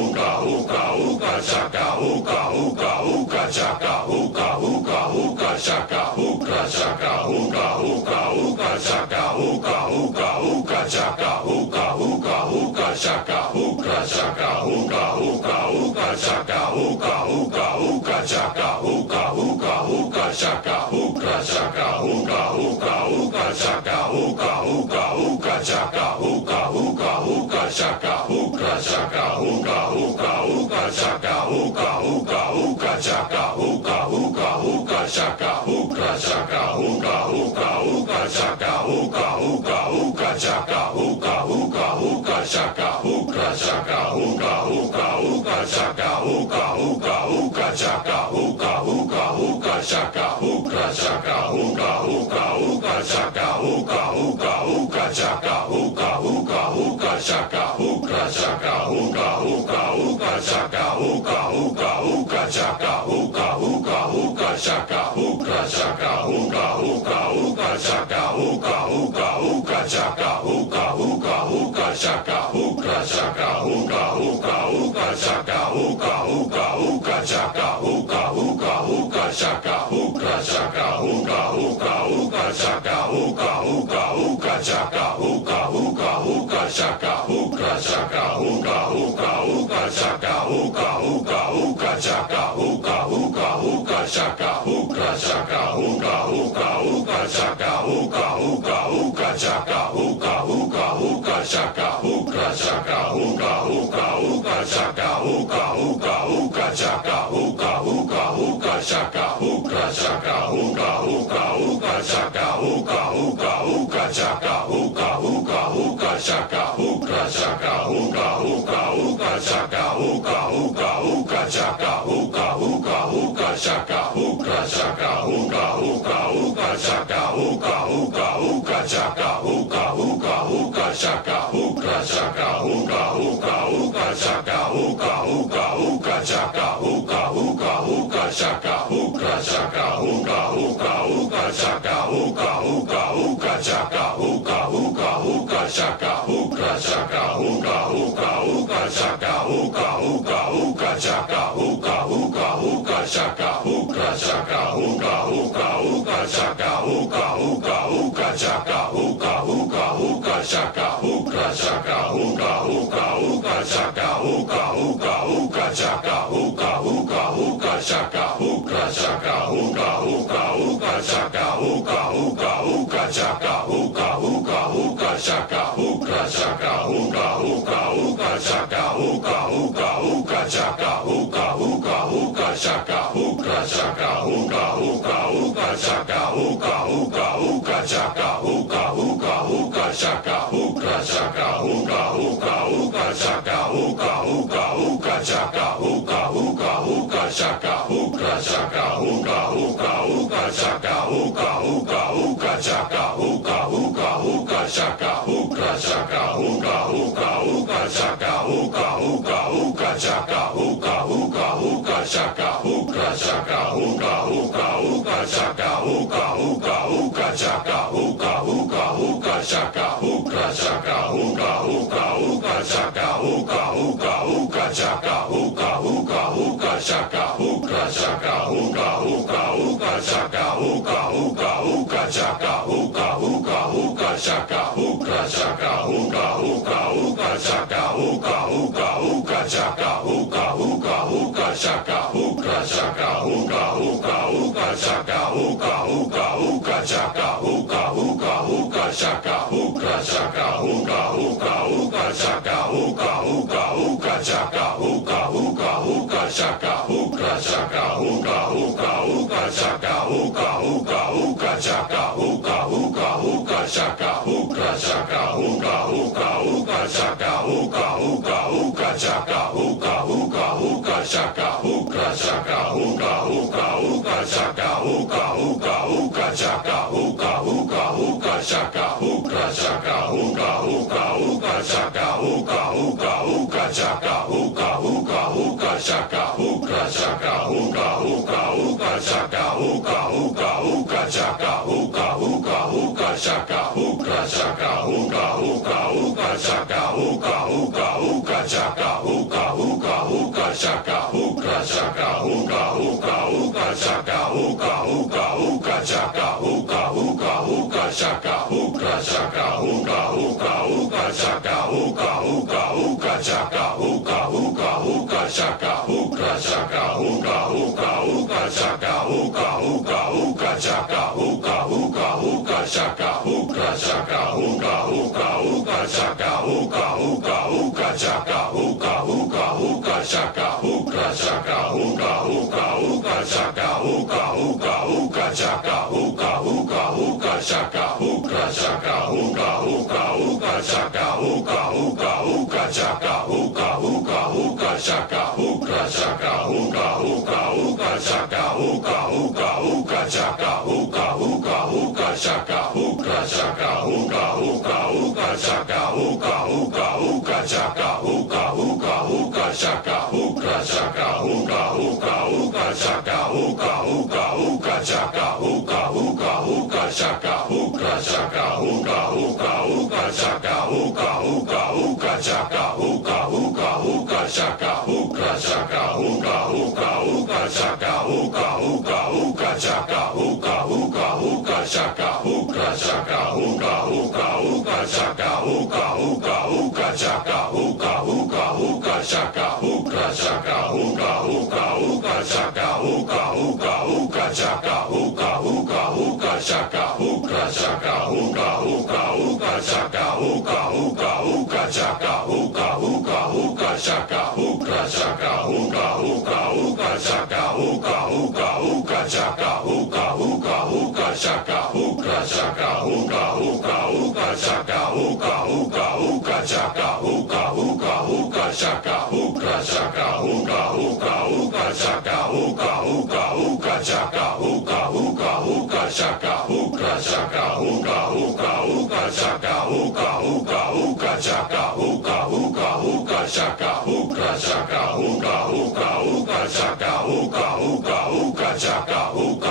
hookah chaka hookah chaka hookah hookah hookah chaka hookah hookah hookah chaka hookah hookah hookah chaka hookah chaka hookah hookah hookah chaka hookah hookah hookah chaka hookah hookah hookah chaka hookah chaka hookah hookah hookah chaka hookah hookah hookah chaka hookah hookah hookah chaka hookah chaka hookah hookah hookah chaka hookah hookah hookah chaka hookah hookah hookah chaka hookah chaka hookah hookah hookah chaka hookah hookah hookah chaka hookah hookah hookah chaka hookah chaka hookah hookah hookah chaka hookah hookah hookah chaka hookah hookah hookah chaka hookah chaka hookah hookah hookah chaka hookah hookah hookah chaka hookah hookah hookah chaka hookah chaka hookah hookah hookah chaka hookah hookah hookah chaka hookah hookah hookah chaka hookah chaka hookah hookah hookah chaka hookah hookah hookah chaka hookah hookah hookah chaka hookah chaka hookah hookah hookah chaka hookah hookah hookah chaka hookah hookah hookah chaka hookah chaka hookah hookah hookah chaka hookah hookah hookah chaka hookah hookah hookah chaka hookah chaka hookah hookah hookah chaka hookah hookah hookah chaka hookah hookah hookah chaka hookah chaka hookah hookah hookah chaka hookah hookah hookah chaka hookah hookah hookah chaka hookah chaka hookah hookah hookah chaka hookah hookah hookah chaka hookah hookah hookah chaka hookah chaka hookah hookah hookah chaka hookah hookah hookah chaka hookah hookah hookah chaka hookah chaka hookah hookah hookah chaka hookah hookah hookah chaka hookah hookah hookah chaka hookah chaka hookah hookah hookah chaka hookah hookah hookah chaka hookah hookah hookah chaka hookah chaka hookah hookah hookah chaka hookah hookah hookah chaka hookah hookah hookah chaka hookah chaka hookah hookah hookah chaka hookah hookah hookah chaka hookah hookah hookah chaka hookah chaka hookah hookah hookah chaka hookah hookah hookah chaka hookah hookah hookah chaka hookah chaka hookah hookah hookah chaka hookah hookah hookah chaka hookah hookah hookah chaka hookah chaka hookah hookah hookah chaka hookah hookah hookah chaka hookah hookah hookah chaka hookah chaka hookah hookah hookah chaka hookah hookah hookah chaka hookah hookah hookah chaka hookah chaka hookah hookah hookah chaka hookah hookah hookah chaka hookah hookah hookah chaka hookah chaka hookah hookah hookah chaka hookah hookah hookah chaka hookah hookah hookah chaka hookah chaka hookah hookah hookah chaka hookah hookah hookah chaka hookah hookah hookah chaka hookah chaka hookah hookah hookah chaka hookah hookah hookah chaka hookah hookah hookah chaka hookah chaka hookah hookah hookah chaka hookah hookah hookah chaka hookah hookah hookah chaka hookah chaka hookah hookah hookah chaka hookah hookah hookah chaka hookah hookah hookah chaka hookah chaka hookah hookah hookah chaka hookah hookah hookah chaka hookah hookah hookah chaka hookah chaka hookah hookah hookah chaka hookah hookah hookah chaka hookah hookah hookah chaka hookah chaka hookah hookah hookah chaka hookah hookah hookah chaka hookah hookah hookah chaka hookah chaka hookah hookah hookah chaka hookah hookah hookah chaka hookah hookah hookah chaka hookah chaka hookah hookah hookah chaka hookah hookah hookah chaka hookah hookah hookah chaka hookah chaka hookah hookah hookah chaka hookah hookah hookah chaka hookah hookah hookah chaka hookah chaka hookah hookah hookah chaka hookah hookah hookah chaka hookah hookah hookah chaka hookah chaka hookah hookah hookah chaka hookah hookah hookah chaka hookah hookah hookah chaka hookah chaka hookah hookah hookah chaka hookah hookah hookah chaka hookah hookah hookah chaka hookah chaka hookah hookah hookah chaka hookah hookah hookah chaka hookah hookah hookah chaka hookah chaka hookah hookah hookah chaka hookah hookah hookah chaka hookah hookah hookah chaka hookah chaka hookah hookah hookah chaka hookah hookah hookah chaka hookah hookah hookah chaka hookah chaka hookah hookah hookah chaka hookah hookah hookah chaka hookah hookah hookah chaka hookah chaka hookah hookah hookah chaka hookah hookah hookah chaka hookah hookah hookah chaka hookah chaka hookah hookah hookah chaka hookah hookah hookah chaka hookah hookah hookah chaka hookah chaka hookah hookah hookah chaka hookah hookah hookah chaka hookah hookah hookah chaka hookah chaka hookah hookah hookah chaka hookah hookah hookah chaka hookah hookah hookah chaka hookah chaka hookah hookah hookah chaka hookah hookah hookah chaka hookah hookah hookah chaka hookah chaka hookah hookah hookah chaka hookah hookah hookah chaka hookah hookah hookah chaka hookah chaka hookah hookah hookah chaka hookah hookah hookah chaka hookah hookah hookah chaka hookah chaka hookah hookah hookah chaka hookah hookah hookah chaka hookah hookah hookah chaka hookah chaka hookah hookah hookah chaka hookah hookah hookah chaka hookah hookah hookah chaka hookah chaka hookah hookah hookah chaka hookah hookah hookah chaka hookah hookah hookah chaka hookah chaka hookah hookah hookah chaka hookah hookah hookah chaka hookah hookah hookah chaka hookah chaka hookah hookah hookah chaka hookah hookah hookah chaka hookah hookah hookah chaka hookah chaka hookah hookah hookah chaka hookah hookah hookah chaka hookah hookah hookah chaka hookah chaka hookah hookah hookah chaka hookah hookah hookah chaka hookah hookah hookah chaka hookah chaka hookah hookah hookah chaka hookah hookah hookah chaka hookah hookah hookah chaka hookah chaka hookah hookah hookah chaka hookah hookah hookah chaka hookah hookah hookah chaka hookah chaka hookah hookah hookah chaka hookah hookah hookah chaka hookah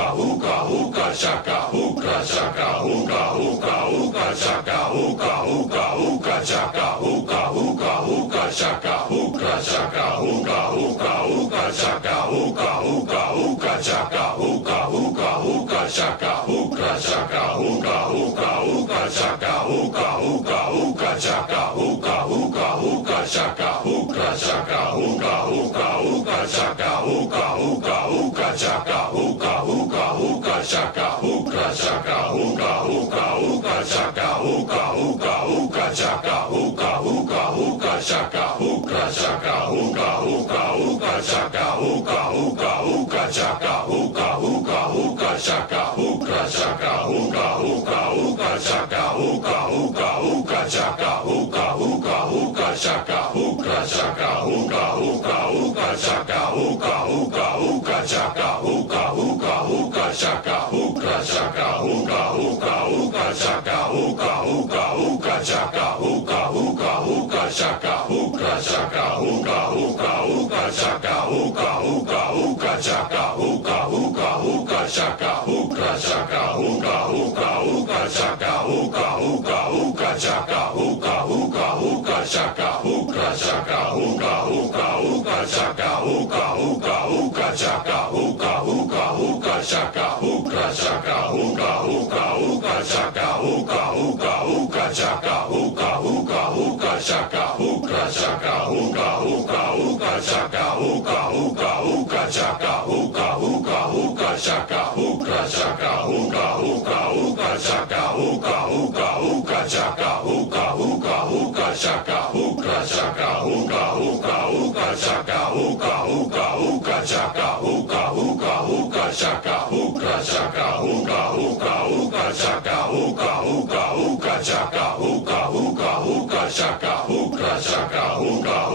shaka hookah shaka hookah hookah hookah shaka hookah hookah hookah shaka hookah hookah hookah shaka hookah shaka hookah hookah hookah shaka hookah hookah hookah shaka hookah hookah hookah shaka hookah shaka hookah hookah hookah shaka hookah hookah hookah shaka hookah hookah hookah shaka hookah shaka hookah hookah hookah shaka hookah hookah hookah shaka hookah hookah hookah shaka hookah shaka hookah hookah hookah shaka hookah hookah hookah shaka hookah hookah hookah shaka hookah shaka hookah hookah hookah shaka hookah hookah hookah shaka hookah hookah hookah shaka hookah shaka hookah hookah hookah shaka hookah hookah hookah shaka hookah hookah hookah shaka hookah shaka hookah hookah hookah shaka hookah hookah hookah shaka hookah hookah hookah shaka hookah shaka hookah hookah hookah shaka hookah hookah hookah shaka hookah hookah hookah shaka hookah shaka hookah hookah hookah shaka hookah hookah hookah shaka hookah hookah hookah shaka hookah shaka hookah hookah hookah shaka hookah hookah hookah shaka hookah hookah hookah shaka hookah shaka hookah hookah hookah shaka hookah hookah hookah shaka hookah hookah hookah shaka hookah shaka hookah hookah hookah shaka hookah hookah hookah shaka hookah hookah hookah shaka hookah shaka hookah hookah hookah shaka hookah hookah hookah shaka hookah hookah hookah shaka hookah shaka hookah hookah hookah shaka hookah hookah hookah shaka hookah hookah hookah shaka hookah shaka hookah hookah hookah shaka hookah hookah hookah shaka hookah hookah hookah shaka hookah shaka hookah hookah hookah shaka hookah hookah hookah shaka hookah hookah hookah shaka hookah shaka hookah hookah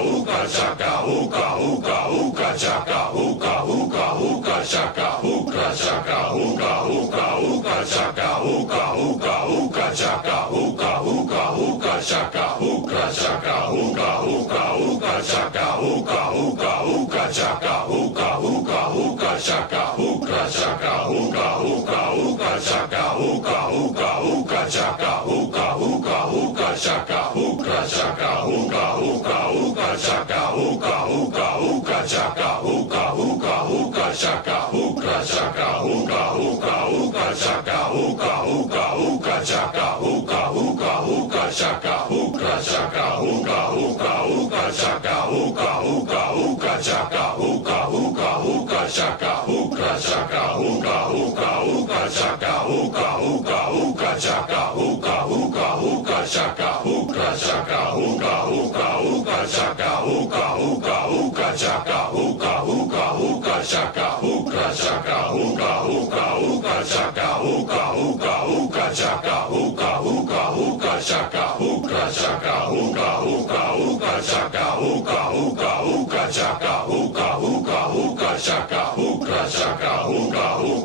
hookah shaka hookah hookah hookah shaka hookah hookah hookah shaka hookah shaka hookah hookah hookah shaka hookah hookah hookah shaka hookah hookah hookah shaka hookah shaka hookah hookah hookah shaka hookah hookah hookah shaka hookah hookah hookah shaka hookah shaka hookah hookah hookah shaka hookah hookah hookah shaka hookah hookah hookah shaka hookah shaka hookah hookah hookah shaka hookah hookah hookah shaka hookah hookah hookah shaka hookah shaka hookah hookah hookah shaka hookah hookah hookah shaka hookah hookah hookah shaka hookah shaka hookah hookah hookah shaka hookah hookah hookah shaka hookah hookah hookah shaka hookah shaka hookah hookah hookah shaka hookah hookah hookah shaka hookah hookah hookah shaka hookah shaka hookah hookah hookah shaka hookah hookah hookah shaka hookah hookah hookah shaka hookah shaka hookah hookah hookah shaka hookah hookah hookah shaka hookah hookah hookah shaka hookah shaka hookah hookah hookah shaka hookah hookah hookah shaka hookah hookah hookah shaka hookah shaka hookah hookah hookah shaka hookah hookah hookah shaka hookah hookah hookah shaka hookah shaka hookah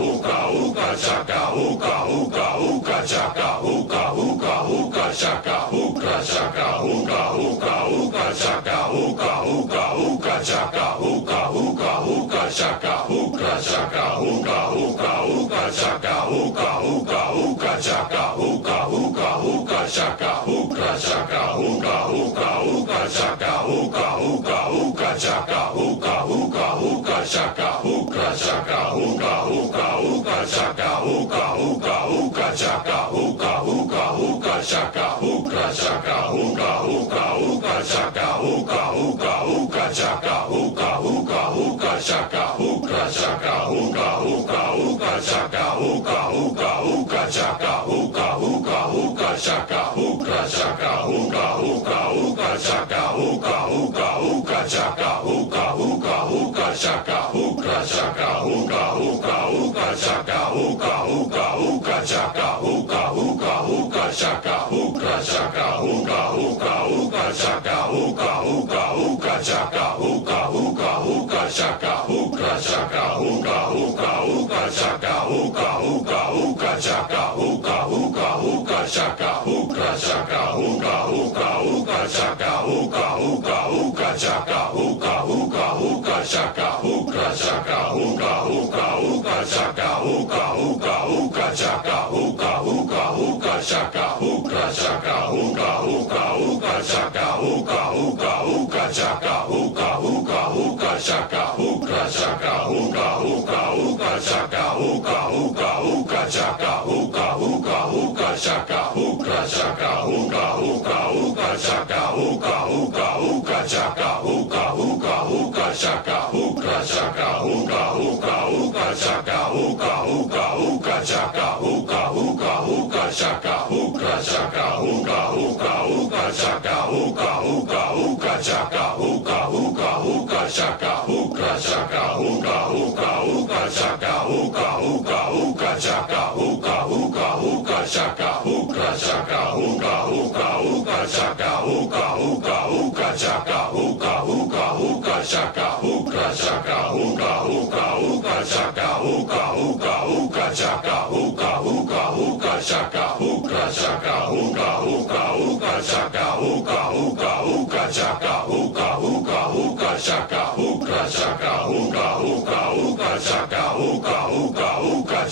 hookah hookah shaka hookah hookah hookah shaka hookah hookah hookah shaka hookah shaka hookah hookah hookah shaka hookah hookah hookah shaka hookah hookah hookah shaka hookah shaka hookah hookah hookah shaka hookah hookah hookah shaka hookah hookah hookah shaka hookah shaka hookah hookah hookah shaka hookah hookah hookah shaka hookah hookah hookah shaka hookah shaka hookah hookah hookah shaka hookah hookah hookah shaka hookah hookah hookah shaka hookah shaka hookah hookah hookah shaka hookah hookah hookah shaka hookah hookah hookah shaka hookah shaka hookah hookah hookah shaka hookah hookah hookah shaka hookah hookah hookah shaka hookah shaka hookah hookah hookah shaka hookah hookah hookah shaka hookah hookah hookah shaka hookah shaka hookah hookah hookah shaka hookah hookah hookah shaka hookah hookah hookah shaka hookah shaka hookah hookah hookah shaka hookah hookah hookah shaka hookah hookah hookah shaka hookah shaka hookah hookah hookah shaka hookah, hookah, hookah, chaka, hookah, hookah, hookah, chaka, hookah, chaka, hookah, hookah, hookah, chaka, hookah, hookah, hookah, chaka, hookah, hookah, hookah, chaka, hookah, chaka, hookah, hookah, hookah, chaka, hookah, hookah, hookah, chaka, hookah, hookah, hookah, chaka, hookah, chaka, hookah, hookah, hookah, chaka, hookah, hookah, hookah, chaka, hookah, hookah, hookah, chaka, hookah, chaka, hookah, hookah, hookah, chaka, hookah, hookah, hookah, chaka, hookah, hookah, hookah, chaka, hookah, chaka, hookah, hookah, hookah, chaka, hookah, hookah, hookah, chaka, hookah, hookah, hookah, chaka, hookah, chaka, hookah, hookah, hookah, chaka, hookah, hookah, hookah, chaka, hookah, hookah, hookah, chaka, hookah, chaka, hookah, hookah, hookah, chaka, hookah, hookah, hookah, chaka, hookah, hookah, hookah, chaka, hookah, chaka, hookah, hookah, hookah, chaka, hookah, hookah, hookah, chaka, hookah, hookah, hookah, chaka, hookah, chaka, hookah, hookah, hookah, chaka, hookah, hookah, hookah, chaka, hookah, hookah, hookah, chaka, hookah, chaka, hookah, hookah, hookah, chaka, hookah, hookah, hookah, chaka, hookah, hookah, hookah, chaka, hookah, chaka, hookah, hookah, hookah, chaka, hookah, hookah, hookah, chaka, hookah, hookah, hookah, chaka, hookah, chaka, hookah, hookah, hookah, chaka, hookah, hookah, hookah, chaka, hookah, hookah, hookah, chaka, hookah, chaka, hookah, hookah, hookah, chaka, hookah, hookah, hookah,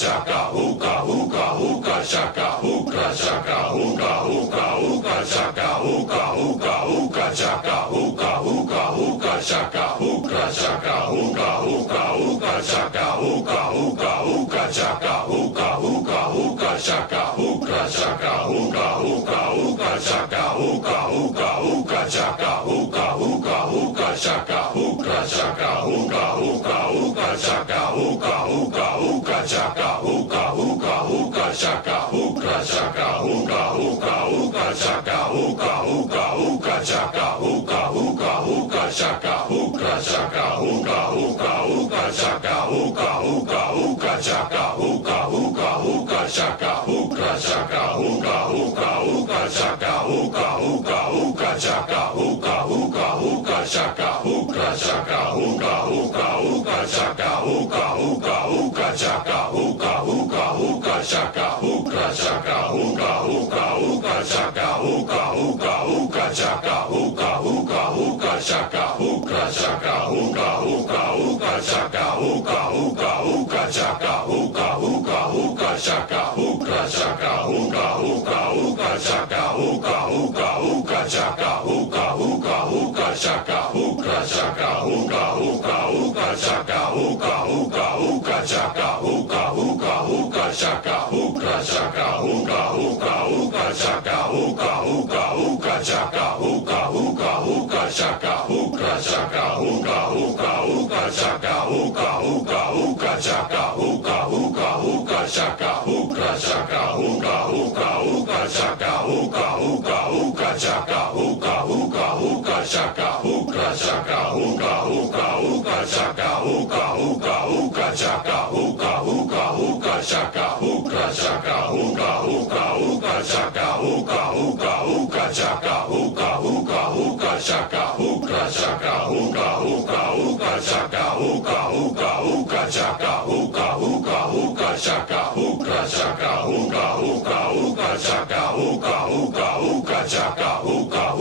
chaka, hookah, hookah, hookah, chaka, hookah, chaka, hookah, hookah, hookah, chaka, hookah, hookah, hookah, chaka, hookah, hookah, hookah, chaka, hookah, chaka, hookah, hookah, hookah, chaka, hookah, hookah, hookah, chaka, hookah, hookah, hookah, chaka, hookah, chaka, hookah, hookah, hookah, chaka, hookah, hookah, hookah, chaka, hookah, hookah, hookah, chaka, hookah, chaka, hookah, hookah, hookah, chaka, hookah, hookah, hookah, chaka, hookah, hookah, hookah, chaka, hookah, chaka, hookah, hookah, hookah, chaka, hookah, hookah, hookah, chaka, hookah, hookah, hookah, chaka, hookah, chaka, hookah, hookah, hookah, chaka, hookah, hookah, hookah, chaka, hookah, hookah, hookah, chaka, hookah, chaka, hookah, hookah, hookah, chaka, hookah, hookah, hookah, chaka, hookah, hookah, hookah, chaka, hookah, chaka, hookah, hookah, hookah, chaka, hookah, hookah, hookah, chaka, hookah, hookah, hookah, chaka, hookah, chaka, hookah, hookah, hookah, chaka, hookah, hookah, hookah, chaka, hookah, hookah, hookah, chaka, hookah, chaka, hookah, hookah, hookah, chaka, hookah, hookah, hookah, chaka, hookah, hookah, hookah, chaka, hookah, chaka, hookah, hookah, hookah, chaka, hookah, hookah, hookah, chaka, hookah, hookah, hookah, chaka, hookah, chaka, hookah, hookah, hookah, chaka, hookah, hookah, hookah, chaka, hookah, hookah, hookah, chaka, hookah, chaka, hookah, hookah, hookah, chaka, hookah, hookah, hookah, chaka, hookah, hookah, hookah, chaka, hookah, chaka, hookah, hookah, hookah, chaka, hookah, hookah, hookah, chaka, hookah, hookah, hookah, chaka, hookah, chaka, hookah, hookah, hookah, chaka, hookah, hookah, hookah, chaka, hookah, hookah, hookah, chaka, hookah, chaka, hookah, hookah, hookah, chaka, hookah, hookah, hookah, chaka, hookah, hookah, hookah, chaka, hookah, chaka, hookah, hookah, hookah, chaka, hookah, hookah, hookah, chaka, hookah, hookah, hookah, chaka, hookah, chaka, hookah, hookah, hookah, chaka, hookah, hookah, hookah, chaka, hookah, hookah, hookah, chaka, hookah, chaka, hookah, hookah, hookah, chaka, hookah, hookah, hookah, chaka, hookah, hookah, hookah, chaka, hookah, chaka, hookah, hookah, hookah, chaka, hookah, hookah, hookah, chaka, hookah,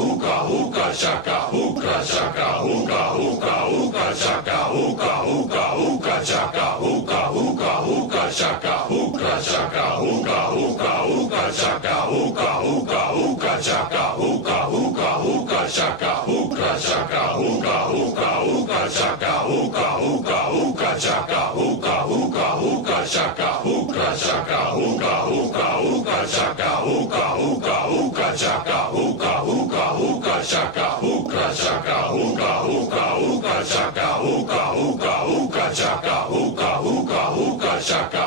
hookah, hookah, chaka, hookah, chaka, hookah, hookah, hookah, chaka, hookah, hookah, hookah, chaka, hookah, hookah, hookah, chaka, hookah, chaka, hookah, hookah, hookah, chaka, hookah, hookah, hookah, chaka, hookah, hookah, hookah, chaka, hookah, chaka, hookah, hookah, hookah, chaka, hookah, hookah, hookah, chaka, hookah, hookah, hookah, chaka, hookah, chaka, hookah, hookah, hookah, chaka, hookah, hookah, hookah, chaka, hookah, hookah, hookah, chaka,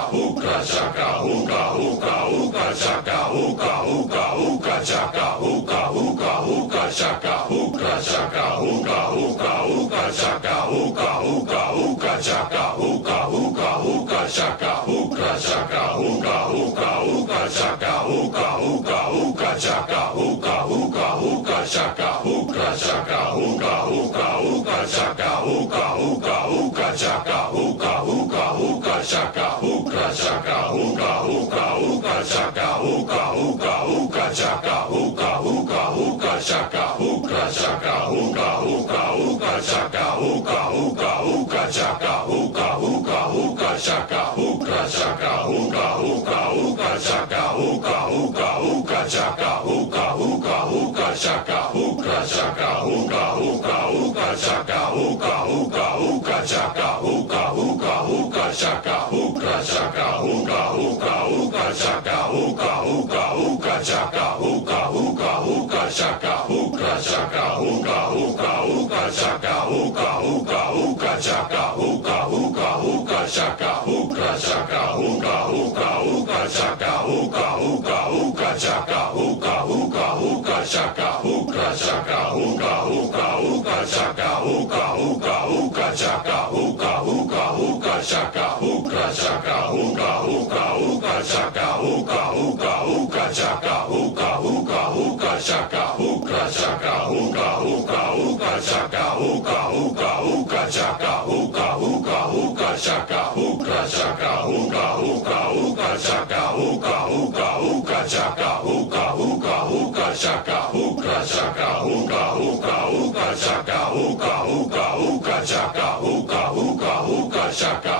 hookah, chaka, hookah, hookah, hookah, chaka, hookah, hookah, hookah, chaka, hookah, hookah, hookah, chaka, hookah, chaka, hookah, hookah, hookah, chaka, hookah, hookah, hookah, chaka, hookah, hookah, hookah, chaka, hookah, chaka, hookah, hookah, hookah, chaka, hookah, hookah, hookah, chaka, hookah, hookah, hookah, chaka, hookah, chaka hookah hookah hookah chaka hookah hookah hookah chaka hookah hookah hookah chaka hookah chaka hookah hookah hookah chaka hookah hookah hookah chaka hookah hookah hookah chaka hookah chaka hookah hookah hookah chaka hookah hookah hookah chaka hookah hookah hookah chaka hookah chaka hookah hookah hookah chaka hookah hookah hookah chaka hookah hookah hookah chaka hookah chaka hookah hookah hookah chaka hookah hookah hookah chaka hookah hookah hookah chaka hookah chaka hookah hookah hookah chaka hookah hookah hookah chaka hookah hookah hookah chaka hookah chaka hookah hookah hookah chaka hookah hookah hookah chaka hookah hookah hookah chaka hookah chaka hookah hookah hookah chaka hookah hookah hookah chaka hookah hookah hookah chaka hookah chaka hookah hookah hookah chaka hookah hookah hookah chaka hookah hookah hookah chaka hookah chaka hookah hookah hookah chaka hookah hookah hookah chaka hookah hookah hookah chaka hookah chaka hookah hookah hookah chaka hookah hookah hookah chaka hookah hookah hookah chaka hookah chaka hookah hookah hookah chaka hookah hookah hookah chaka hookah hookah hookah chaka